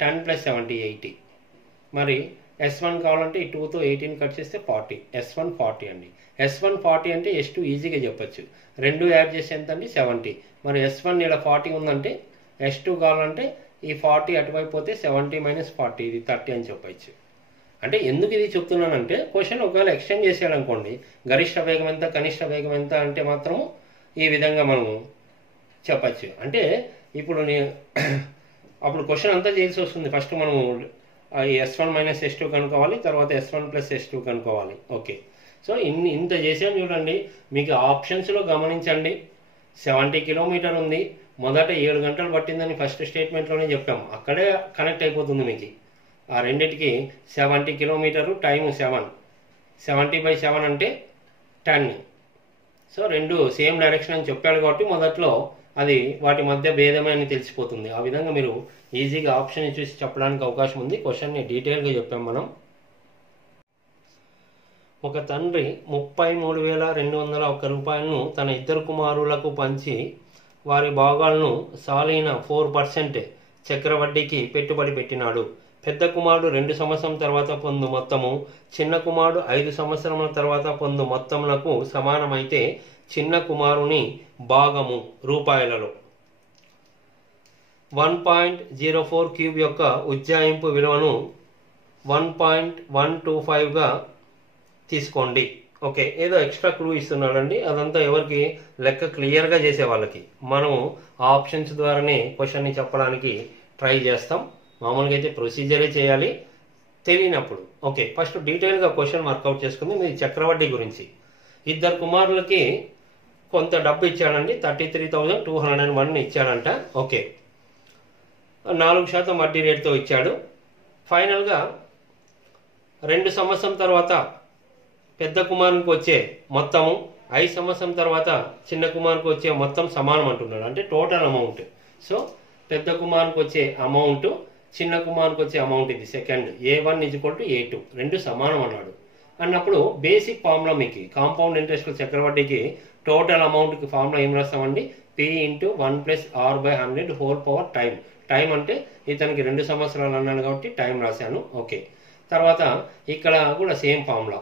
10 + 70 80. మరి S1 కావాలంటే ఈ 2తో 18 కట్ చేస్తే 40. S1 40 అండి. S1 40 అంటే S2 ఈజీగా చెప్పచ్చు. రెండు యాడ్ చేస్తే ఎంత అండి, 70. మరి S1 ఇలా 40 ఉందంటే S2 కావాలంటే ఈ 40 అటువైపు పోతే 70 - 40 ఇది 30 అని చెప్పచ్చు. అంటే ఎందుకు ఇది చెప్తున్నానంటే క్వశ్చన్ ఒకవేళ ఎక్స్టెండ్ చేసాడు అనుకోండి, గరిష్ట వేగం ఎంత, కనిష్ట వేగం ఎంత అంటే మాత్రము ఈ విధంగా మనము చెప్పచ్చు. అంటే ఇప్పుడు అప్పుడు క్వశ్చన్ అంతా చేయాల్సి వస్తుంది. ఫస్ట్ మనము S1 - S2 కనుక్కోవాలి, తర్వాత S1 + S2 కనుక్కోవాలి. ఓకే, సో ఇంత చేసాను చూడండి. మీకు ఆప్షన్స్లో గమనించండి, 70 కిలోమీటర్ ఉంది, మొదట 7 గంటలు పట్టిందని ఫస్ట్ స్టేట్మెంట్లోనే చెప్పాము. అక్కడే కనెక్ట్ అయిపోతుంది మీకు. ఆ రెండింటికి 70 కిలోమీటరు, టైము 7. 70/7 అంటే 10. సో రెండు సేమ్ డైరెక్షన్ అని చెప్పాడు కాబట్టి మొదట్లో అది వాటి మధ్య భేదమే అని తెలిసిపోతుంది. ఆ విధంగా మీరు ఈజీగా ఆప్షన్ చూసి చెప్పడానికి అవకాశం ఉంది. క్వశ్చన్ని డీటెయిల్గా చెప్పాం మనం. ఒక తండ్రి 33,201 రూపాయలను తన ఇద్దరు కుమారులకు పంచి వారి భాగాలను సాలీన 4% చక్రవడ్డీకి పెట్టుబడి పెట్టినాడు. పెద్ద కుమారుడు 2 సంవత్సరం తర్వాత పొందు మొత్తము చిన్న కుమారుడు 5 సంవత్సరముల తర్వాత పొందు మొత్తములకు సమానమైతే చిన్న కుమారుని భాగము రూపాయలలో 1.04 క్యూబ్ యొక్క ఉజ్జాయింపు విలువను 1.125గా తీసుకోండి. ఓకే, ఏదో ఎక్స్ట్రా క్లూ ఇస్తున్నాడండి. అదంతా ఎవరికి లెక్క క్లియర్గా చేసే వాళ్ళకి. మనము ఆ ఆప్షన్స్ ద్వారానే క్వశ్చన్ని చెప్పడానికి ట్రై చేస్తాం. మామూలుగా అయితే ప్రొసీజరే చేయాలి తెలియనప్పుడు. ఓకే, ఫస్ట్ డీటెయిల్గా క్వశ్చన్ వర్కౌట్ చేసుకుంది. మీది చక్రవడ్డీ గురించి. ఇద్దరు కుమారులకి కొంత డబ్బు ఇచ్చాడండి. 33,201 ఇచ్చాడంట. ఓకే, 4% వడ్డీ రేటుతో ఇచ్చాడు. ఫైనల్గా 2 సంవత్సరం తర్వాత పెద్ద కుమారునికి వచ్చే మొత్తము 5 సంవత్సరం తర్వాత చిన్న కుమారునికి వచ్చే మొత్తం సమానం అంటున్నాడు. అంటే టోటల్ అమౌంట్. సో పెద్ద కుమారునికి వచ్చే అమౌంట్, చిన్న కుమారునికి వచ్చే అమౌంట్ ఇది సెకండ్. A1 = A2 రెండు సమానం అన్నాడు. అన్నప్పుడు బేసిక్ ఫార్ములా మీకు కాంపౌండ్ ఇంట్రెస్ట్ చక్రవడ్డీకి టోటల్ అమౌంట్కి ఫార్ములా ఏం రాస్తామండి? P × 1 + R/100 whole power time. Time అంటే ఇతనికి 2 సంవత్సరాలు అన్నాడు కాబట్టి టైం రాశాను. ఓకే, తర్వాత ఇక్కడ కూడా సేమ్ ఫార్ములా.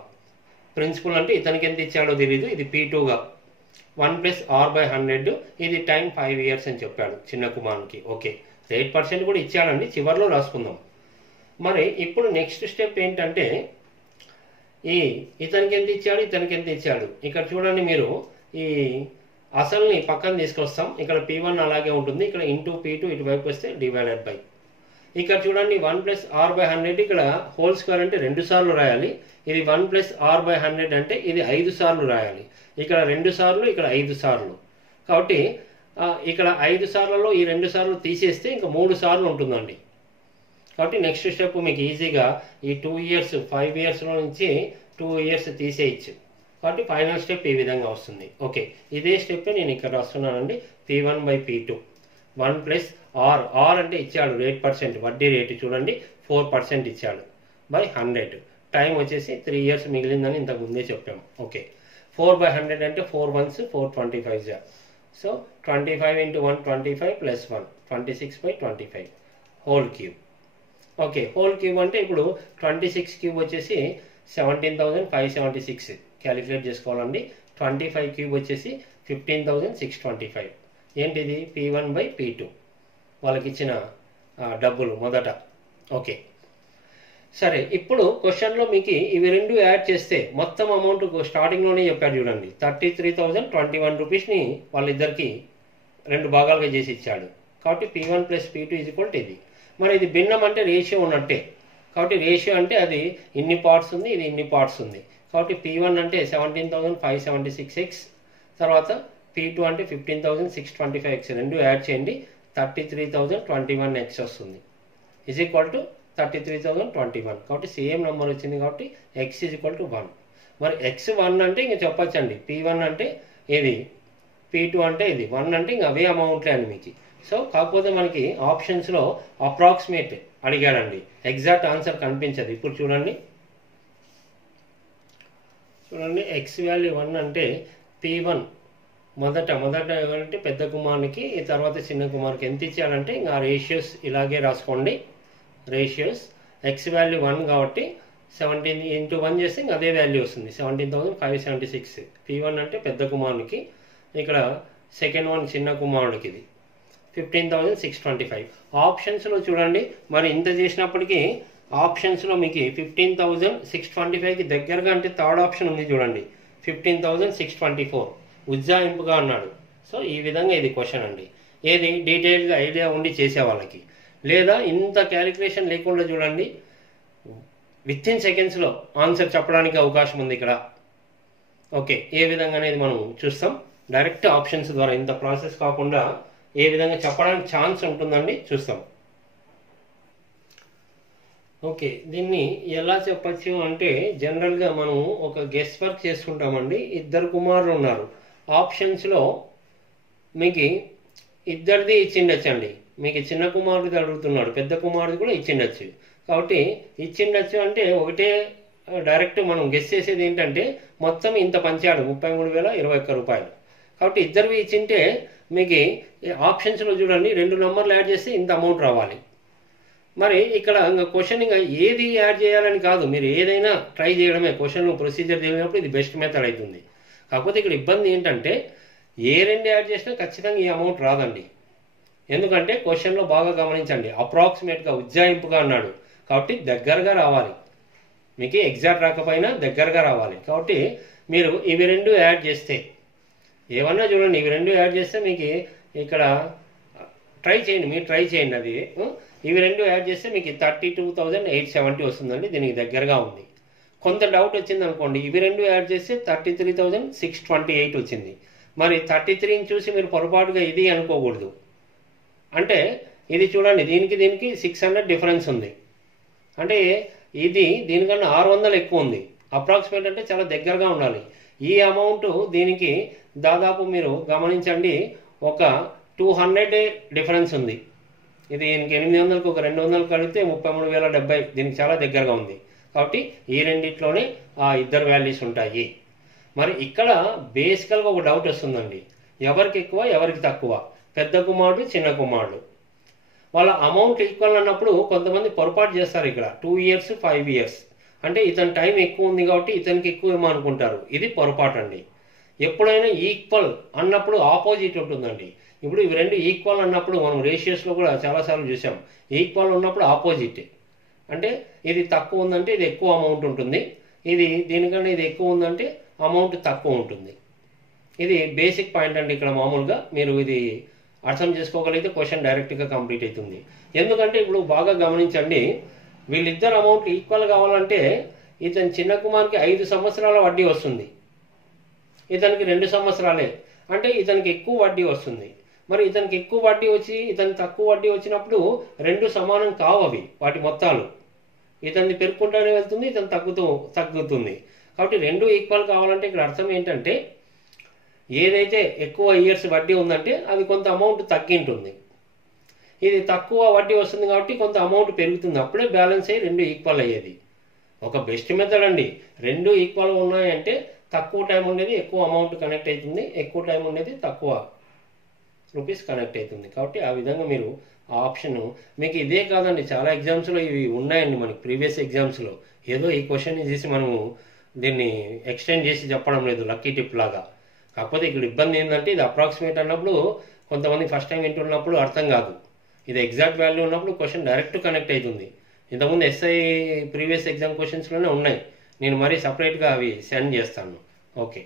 ప్రిన్సిపల్ అంటే ఇతనికి ఎంత ఇచ్చాడో తెలియదు. ఇది P2గా 1 + R/100. ఇది టైం 5 years అని చెప్పాడు చిన్న కుమారునికి. ఓకే, 8% కూడా ఇచ్చాడండి. చివరిలో రాసుకుందాం. మరి ఇప్పుడు నెక్స్ట్ స్టెప్ ఏంటంటే ఇతనికి ఎంత ఇచ్చాడు, ఇతనికి ఎంత ఇచ్చాడు. ఇక్కడ చూడండి మీరు ఈ అసలుని పక్కన తీసుకొస్తాం. ఇక్కడ P1 అలాగే ఉంటుంది. ఇక్కడ ఇంటూ P2 ఇటువైపు వస్తే డివైడెడ్ బై. ఇక్కడ చూడండి 1 + R/100 ఇక్కడ హోల్ స్క్వేర్ అంటే 2 సార్లు రాయాలి. ఇది 1 + R/100 అంటే ఇది 5 సార్లు రాయాలి. ఇక్కడ 2 సార్లు, ఇక్కడ 5 సార్లు. కాబట్టి ఇక్కడ 5 సార్లలో ఈ 2 సార్లు తీసేస్తే ఇంకా 3 సార్లు ఉంటుందండి. కాబట్టి నెక్స్ట్ స్టెప్ మీకు ఈజీగా ఈ 2 years 5 yearsలో నుంచి 2 years తీసేయచ్చు. కాబట్టి ఫైనల్ స్టెప్ ఈ విధంగా వస్తుంది. ఓకే, ఇదే స్టెప్ నేను ఇక్కడ రాస్తున్నానండి. P1/P2 1 + R. R అంటే ఇచ్చాడు 8% వడ్డీ రేటు చూడండి 4% ఇచ్చాడు బై 100. టైం వచ్చేసి 3 years మిగిలిందని ఇంతకు ముందే చెప్పాము. ఓకే, 4/100 అంటే 4 ones 425. So 25 × 1 25 + 1 26/25 whole cube. Okay, whole cube అంటే ఇప్పుడు 26 క్యూబ్ వచ్చేసి 17,576 క్యాలిక్యులేట్ చేసుకోవాలండి. 25 క్యూబ్ వచ్చేసి 15,625. ఏంటిది? P1/P2 వాళ్ళకి ఇచ్చిన డబ్బులు మొదట. ఓకే, సరే. ఇప్పుడు క్వశ్చన్లో మీకు ఇవి రెండు యాడ్ చేస్తే మొత్తం అమౌంట్ స్టార్టింగ్లోనే చెప్పాడు చూడండి 33,021 రూపీస్ని వాళ్ళిద్దరికి 2 భాగాలుగా చేసి ఇచ్చాడు. కాబట్టి P1 + P2 = ఇది. మరి ఇది భిన్నం అంటే రేషియో ఉన్నట్టే. కాబట్టి రేషియో అంటే అది ఇన్ని పార్ట్స్ ఉంది, ఇది ఇన్ని పార్ట్స్ ఉంది. కాబట్టి P1 అంటే 17,576x, తర్వాత P2 అంటే 15,625x. రెండు యాడ్ చేయండి 33,021x వస్తుంది. = 33,021. కాబట్టి సేమ్ నెంబర్ వచ్చింది కాబట్టి x = 1. మరి x1 అంటే ఇంకా చెప్పచ్చండి. P1 అంటే ఇది, P2 అంటే ఇది, 1 అంటే ఇంకా అవే అమౌంట్లే అని మీకు. సో కాకపోతే మనకి ఆప్షన్స్లో అప్రాక్సిమేట్ అడిగాడండి. ఎగ్జాక్ట్ ఆన్సర్ కనిపించదు. ఇప్పుడు చూడండి x వాల్యూ 1 అంటే P1 మొదట అంటే పెద్ద కుమారునికి, ఈ తర్వాత చిన్న కుమారునికి ఎంత ఇచ్చాడంటే ఇంకా రేషియోస్ ఇలాగే రాసుకోండి. రేషియోస్ x వాల్యూ 1 కాబట్టి 17 × 1 చేస్తే ఇంకా అదే వాల్యూ వస్తుంది 17,576. P1 అంటే పెద్ద కుమారునికి, ఇక్కడ సెకండ్ వన్ చిన్న కుమారునికి ఇది 15,625. ఆప్షన్స్లో చూడండి మరి ఇంత చేసినప్పటికీ ఆప్షన్స్లో మీకు 15,625కి దగ్గరగా అంటే థర్డ్ ఆప్షన్ ఉంది చూడండి 15,624 ఉజ్జాయింపుగా అన్నాడు. సో ఈ విధంగా ఇది క్వశ్చన్ అండి. ఏది డీటెయిల్గా ఐడియా ఉండి చేసే వాళ్ళకి, లేదా ఇంత క్యాలిక్యులేషన్ లేకుండా చూడండి వితిన్ సెకండ్స్లో ఆన్సర్ చెప్పడానికి అవకాశం ఉంది ఇక్కడ. ఓకే, ఏ విధంగా అనేది మనం చూస్తాం. డైరెక్ట్ ఆప్షన్స్ ద్వారా ఇంత ప్రాసెస్ కాకుండా ఏ విధంగా చెప్పడానికి ఛాన్స్ ఉంటుందండి చూస్తాం. ఓకే, దీన్ని ఎలా చెప్పచ్చు అంటే జనరల్గా మనం ఒక గెస్ వర్క్ చేసుకుంటామండి. ఇద్దరు కుమారులు ఉన్నారు. ఆప్షన్స్లో మీకు ఇద్దరిది ఇచ్చిండొచ్చండి. మీకు చిన్న కుమారుడిది అడుగుతున్నాడు, పెద్ద కుమారుడు కూడా ఇచ్చిండొచ్చు. కాబట్టి ఇచ్చిండొచ్చు అంటే ఒకటే డైరెక్ట్ మనం గెస్ చేసేది ఏంటంటే మొత్తం ఇంత పంచాడు 33,021 రూపాయలు. కాబట్టి ఇద్దరివి ఇచ్చింటే మీకు ఆప్షన్స్లో చూడండి 2 నంబర్లు యాడ్ చేస్తే ఇంత అమౌంట్ రావాలి. మరి ఇక్కడ ఇంకా క్వశ్చన్ ఇంకా ఏది యాడ్ చేయాలని కాదు, మీరు ఏదైనా ట్రై చేయడమే. క్వశ్చన్ ప్రొసీజర్ తెలియనప్పుడు ఇది బెస్ట్ మెథడ్ అవుతుంది. కాకపోతే ఇక్కడ ఇబ్బంది ఏంటంటే ఏ 2 యాడ్ చేసినా ఖచ్చితంగా ఈ అమౌంట్ రాదండి. ఎందుకంటే క్వశ్చన్లో బాగా గమనించండి, అప్రాక్సిమేట్గా ఉజ్జాయింపుగా అన్నాడు. కాబట్టి దగ్గరగా రావాలి, మీకు ఎగ్జాక్ట్ రాకపోయినా దగ్గరగా రావాలి. కాబట్టి మీరు ఇవి 2 యాడ్ చేస్తే ఏమన్నా చూడండి, ఇవి 2 యాడ్ చేస్తే మీకు ఇక్కడ ట్రై చేయండి, మీరు ట్రై చేయండి. అది ఇవి 2 యాడ్ చేస్తే మీకు 32,870 వస్తుందండి. దీనికి దగ్గరగా ఉంది. కొంత డౌట్ వచ్చింది అనుకోండి, ఇవి 2 యాడ్ చేస్తే 33,628 వచ్చింది. మరి 33ని చూసి మీరు పొరపాటుగా ఇది అనుకోకూడదు. అంటే ఇది చూడండి, దీనికి 600 డిఫరెన్స్ ఉంది. అంటే ఇది దీనికన్నా 600 ఎక్కువ ఉంది. అప్రాక్సిమేట్ అంటే చాలా దగ్గరగా ఉండాలి. ఈ అమౌంట్ దీనికి దాదాపు మీరు గమనించండి ఒక 200 డిఫరెన్స్ ఉంది. ఇది దీనికి 800కు ఒక 200 కలిపితే 33,070, దీనికి చాలా దగ్గరగా ఉంది. కాబట్టి ఈ రెండిట్లోనే ఆ ఇద్దరు వాల్యూస్ ఉంటాయి. మరి ఇక్కడ బేసికల్గా ఒక డౌట్ వస్తుందండి, ఎవరికి ఎక్కువ ఎవరికి తక్కువ, పెద్ద కుమారుడు చిన్న కుమారుడు. వాళ్ళ అమౌంట్ ఈక్వల్ అన్నప్పుడు కొంతమంది పొరపాటు చేస్తారు. ఇక్కడ 2 years 5 years అంటే ఇతని టైం ఎక్కువ ఉంది కాబట్టి ఇతనికి ఎక్కువ ఏమో అనుకుంటారు. ఇది పొరపాటు అండి. ఎప్పుడైనా ఈక్వల్ అన్నప్పుడు ఆపోజిట్ ఉంటుందండి. ఇప్పుడు ఇవి 2 ఈక్వల్ అన్నప్పుడు మనం రేషియోస్లో కూడా చాలాసార్లు చూసాం. ఈక్వల్ ఉన్నప్పుడు ఆపోజిట్ అంటే ఇది తక్కువ ఉందంటే ఇది ఎక్కువ అమౌంట్ ఉంటుంది, ఇది దీనికన్నా ఇది ఎక్కువ ఉందంటే అమౌంట్ తక్కువ ఉంటుంది. ఇది బేసిక్ పాయింట్ అండి. ఇక్కడ మామూలుగా మీరు ఇది అర్థం చేసుకోగలిగితే క్వశ్చన్ డైరెక్ట్గా కంప్లీట్ అవుతుంది. ఎందుకంటే ఇప్పుడు బాగా గమనించండి, వీళ్ళిద్దరు అమౌంట్ ఈక్వల్ కావాలంటే ఇతని చిన్న కుమార్కి 5 సంవత్సరాల వడ్డీ వస్తుంది, ఇతనికి 2 సంవత్సరాలే, అంటే ఇతనికి ఎక్కువ వడ్డీ వస్తుంది. మరి ఇతనికి ఎక్కువ వడ్డీ వచ్చి ఇతనికి తక్కువ వడ్డీ వచ్చినప్పుడు 2 సమానం కావు అవి, వాటి మొత్తాలు. ఇతన్ని పెరుగుకుంటూనే వెళ్తుంది, ఇతను తగ్గుతుంది. కాబట్టి 2 ఈక్వల్ కావాలంటే ఇక్కడ అర్థం ఏంటంటే ఏదైతే ఎక్కువ ఇయర్స్ వడ్డీ ఉందంటే అది కొంత అమౌంట్ తగ్గింటుంది, ఇది తక్కువ వడ్డీ వస్తుంది కాబట్టి కొంత అమౌంట్ పెరుగుతుంది. అప్పుడే బ్యాలెన్స్ అయ్యి 2 ఈక్వల్ అయ్యేది. ఒక బెస్ట్ మెథడ్ అండి. 2 ఈక్వల్ ఉన్నాయంటే తక్కువ టైం ఉండేది ఎక్కువ అమౌంట్ కనెక్ట్ అవుతుంది, ఎక్కువ టైం ఉండేది తక్కువ రూపీస్ కనెక్ట్ అవుతుంది. కాబట్టి ఆ విధంగా మీరు ఆ ఆప్షన్ మీకు ఇదే కాదండి, చాలా ఎగ్జామ్స్లో ఇవి ఉన్నాయండి. మనకి ప్రీవియస్ ఎగ్జామ్స్లో ఏదో ఈ క్వశ్చన్ చేసి మనము దీన్ని ఎక్స్టెండ్ చేసి చెప్పడం లేదు లక్కీ టిప్ లాగా. కాకపోతే ఇక్కడ ఇబ్బంది ఏంటంటే ఇది అప్రాక్సిమేట్ అన్నప్పుడు కొంతమంది ఫస్ట్ టైం వింటున్నప్పుడు అర్థం కాదు. ఇది ఎగ్జాక్ట్ వాల్యూ ఉన్నప్పుడు క్వశ్చన్ డైరెక్ట్ కనెక్ట్ అవుతుంది. ఇంతకుముందు ఎస్ఐ ప్రీవియస్ ఎగ్జామ్ క్వశ్చన్స్లోనే ఉన్నాయి, నేను మరీ సపరేట్గా అవి సెండ్ చేస్తాను. ఓకే,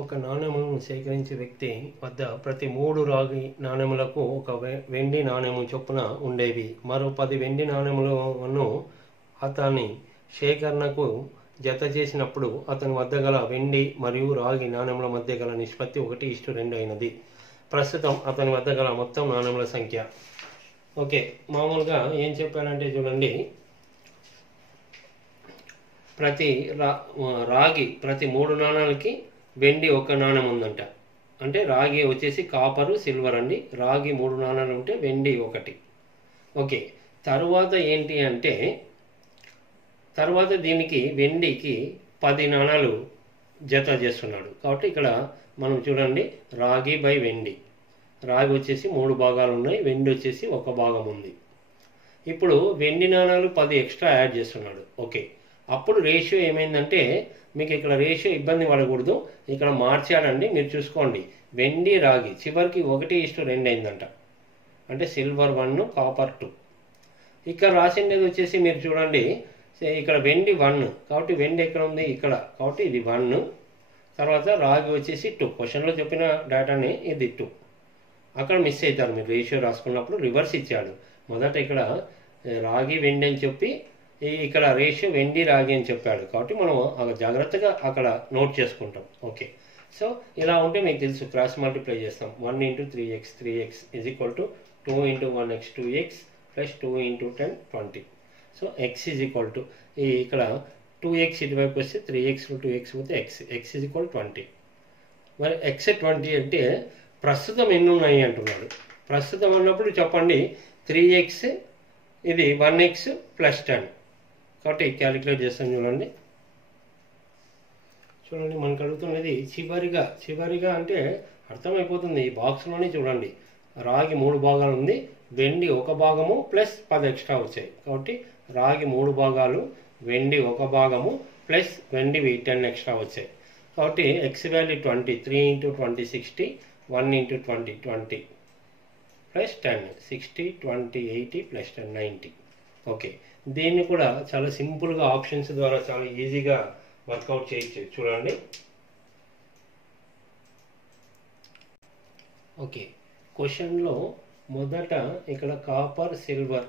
ఒక నాణెమును సేకరించే వ్యక్తి వద్ద ప్రతి 3 రాగి నాణెములకు ఒక వెండి నాణెము చొప్పున ఉండేవి. మరో 10 వెండి నాణెములను అతని సేకరణకు జత చేసినప్పుడు అతని వద్ద గల వెండి మరియు రాగి నాణెముల మధ్య గల నిష్పత్తి 1:2 అయినది. ప్రస్తుతం అతని వద్ద గల మొత్తం నాణెముల సంఖ్య. ఓకే, మామూలుగా ఏం చెప్పానంటే చూడండి, రాగి ప్రతి 3 నాణాలకి వెండి 1 నాణెం ఉందంట. అంటే రాగి వచ్చేసి కాపరు సిల్వర్ అండి. రాగి 3 నాణాలు ఉంటే వెండి 1. ఓకే, తరువాత ఏంటి అంటే తర్వాత దీనికి వెండికి 10 నాణాలు జత చేస్తున్నాడు. కాబట్టి ఇక్కడ మనం చూడండి రాగి బై వెండి, రాగి వచ్చేసి 3 భాగాలు ఉన్నాయి, వెండి వచ్చేసి 1 భాగం ఉంది. ఇప్పుడు వెండి నాణాలు 10 ఎక్స్ట్రా యాడ్ చేస్తున్నాడు. ఓకే, అప్పుడు రేషియో ఏమైందంటే మీకు ఇక్కడ రేషియో ఇబ్బంది పడకూడదు, ఇక్కడ మార్చాడండి. మీరు చూసుకోండి, వెండి రాగి చివరికి 1:2 అయిందంట. అంటే సిల్వర్ 1 కాపర్ 2. ఇక్కడ రాసిండేది వచ్చేసి మీరు చూడండి, ఇక్కడ వెండి 1 కాబట్టి వెండి ఎక్కడ ఉంది ఇక్కడ, కాబట్టి ఇది 1. తర్వాత రాగి వచ్చేసి 2. క్వశ్చన్లో చెప్పిన డేటాని ఇది 2. అక్కడ మిస్ అవుతారు మీరు రేషియో రాసుకున్నప్పుడు, రివర్స్ ఇచ్చాడు. మొదట ఇక్కడ రాగి వెండి అని చెప్పి ఇక్కడ రేషియో వెండి రాగి అని చెప్పాడు. కాబట్టి మనం జాగ్రత్తగా అక్కడ నోట్ చేసుకుంటాం. ఓకే, సో ఇలా ఉంటే మీకు తెలుసు క్రాస్ మల్టిప్లై చేస్తాం 1 into 3x 3x is equal to 2 into 1x 2x plus 2 into 10 20. So X is equal to ఇక్కడ 2x ఇటువైపు వస్తే 3x 2x పోతే ఎక్స్ ఈజ్ ఈక్వల్ 20. మరి ఎక్స్ 20 అంటే ప్రస్తుతం ఎన్ని ఉన్నాయి అంటున్నాడు. ప్రస్తుతం అన్నప్పుడు చెప్పండి 3x ఇది 1x ప్లస్ 10. కాబట్టి క్యాలిక్యులేట్ చేస్తాం చూడండి. మనకు అడుగుతున్నది చివరిగా అంటే అర్థమైపోతుంది. ఈ బాక్స్లోనే చూడండి రాగి 3 భాగాలు ఉంది, వెండి 1 భాగము ప్లస్ 10 ఎక్స్ట్రా వచ్చాయి. కాబట్టి రాగి 3 భాగాలు, వెండి 1 భాగము ప్లస్ వెండివి 10 ఎక్స్ట్రా వచ్చాయి. కాబట్టి X value 20, 3 into 20 60, 1 into 20 20 plus 10 60 20 80 plus 10 90. Okay, దీన్ని కూడా చాలా సింపుల్గా ఆప్షన్స్ ద్వారా చాలా ఈజీగా వర్కౌట్ చేయొచ్చు చూడండి. ఓకే, క్వశ్చన్లో మొదట ఇక్కడ కాపర్ సిల్వర్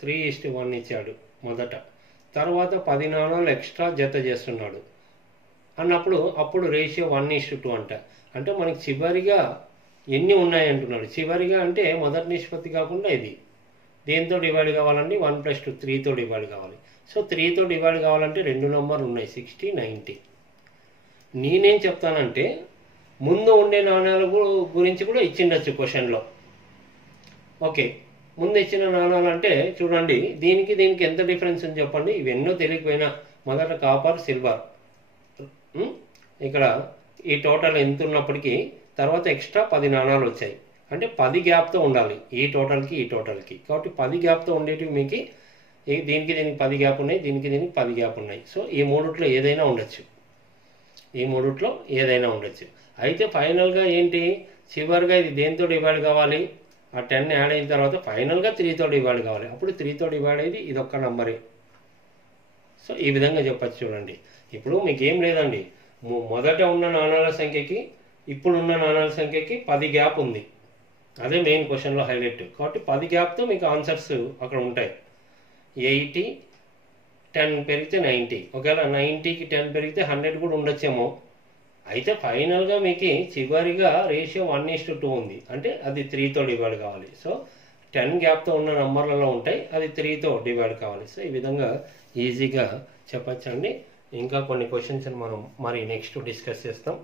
3:1 ఇచ్చాడు మొదట, తర్వాత 10 నాణాలు ఎక్స్ట్రా జత చేస్తున్నాడు అప్పుడు రేషియో 1:2 అంట. అంటే మనకి చివరిగా ఎన్ని ఉన్నాయి అంటున్నాడు. చివరిగా అంటే మొదటి నిష్పత్తి కాకుండా ఇది దేంతో డివైడ్ కావాలండి 1 + 2 3తో డివైడ్ కావాలి. సో 3తో డివైడ్ కావాలంటే 2 నెంబర్లు ఉన్నాయి 60 90. నేనేం చెప్తానంటే ముందు ఉండే నాణ్యాల గురించి కూడా ఇచ్చిండొచ్చు క్వశ్చన్లో. ఓకే, ముందు ఇచ్చిన నాణాలు అంటే చూడండి దీనికి ఎంత డిఫరెన్స్ ఉంది చెప్పండి. ఇవెన్నో తెలియకపోయినా మొదట కాపర్ సిల్వర్ ఇక్కడ ఈ టోటల్ ఎంత ఉన్నప్పటికీ తర్వాత ఎక్స్ట్రా 10 నాణాలు వచ్చాయి. అంటే 10 గ్యాప్తో ఉండాలి ఈ టోటల్కి ఈ టోటల్కి. కాబట్టి 10 గ్యాప్తో ఉండేటివి మీకు దీనికి 10 గ్యాప్ ఉన్నాయి, దీనికి 10 గ్యాప్ ఉన్నాయి. సో ఈ మూడిట్లో ఏదైనా ఉండొచ్చు. అయితే ఫైనల్గా ఏంటి చివరిగా ఇది దేంతో డివైడ్ కావాలి, ఆ 10 యాడ్ అయిన తర్వాత ఫైనల్గా 3తో డివైడ్ కావాలి. అప్పుడు 3తో డివైడ్ అయ్యేది ఇదొక్క నంబరే. సో ఈ విధంగా చెప్పచ్చు చూడండి. ఇప్పుడు మీకు ఏం లేదండి, మొదట ఉన్న నాణాల సంఖ్యకి ఇప్పుడున్న నాణాల సంఖ్యకి 10 గ్యాప్ ఉంది. అదే మెయిన్ క్వశ్చన్లో హైలైట్. కాబట్టి 10 గ్యాప్తో మీకు ఆన్సర్స్ అక్కడ ఉంటాయి. 80 10 పెరిగితే 90, ఒకవేళ 90కి 10 పెరిగితే 100 కూడా ఉండొచ్చేమో. అయితే ఫైనల్గా మీకు చివరిగా రేషియో 1:2 ఉంది, అంటే అది 3తో డివైడ్ కావాలి. సో 10 గ్యాప్తో ఉన్న నంబర్లలో ఉంటాయి, అది 3తో డివైడ్ కావాలి. సో ఈ విధంగా ఈజీగా చెప్పచ్చండి. ఇంకా కొన్ని క్వశ్చన్స్ మనం మరి నెక్స్ట్ డిస్కస్ చేస్తాం.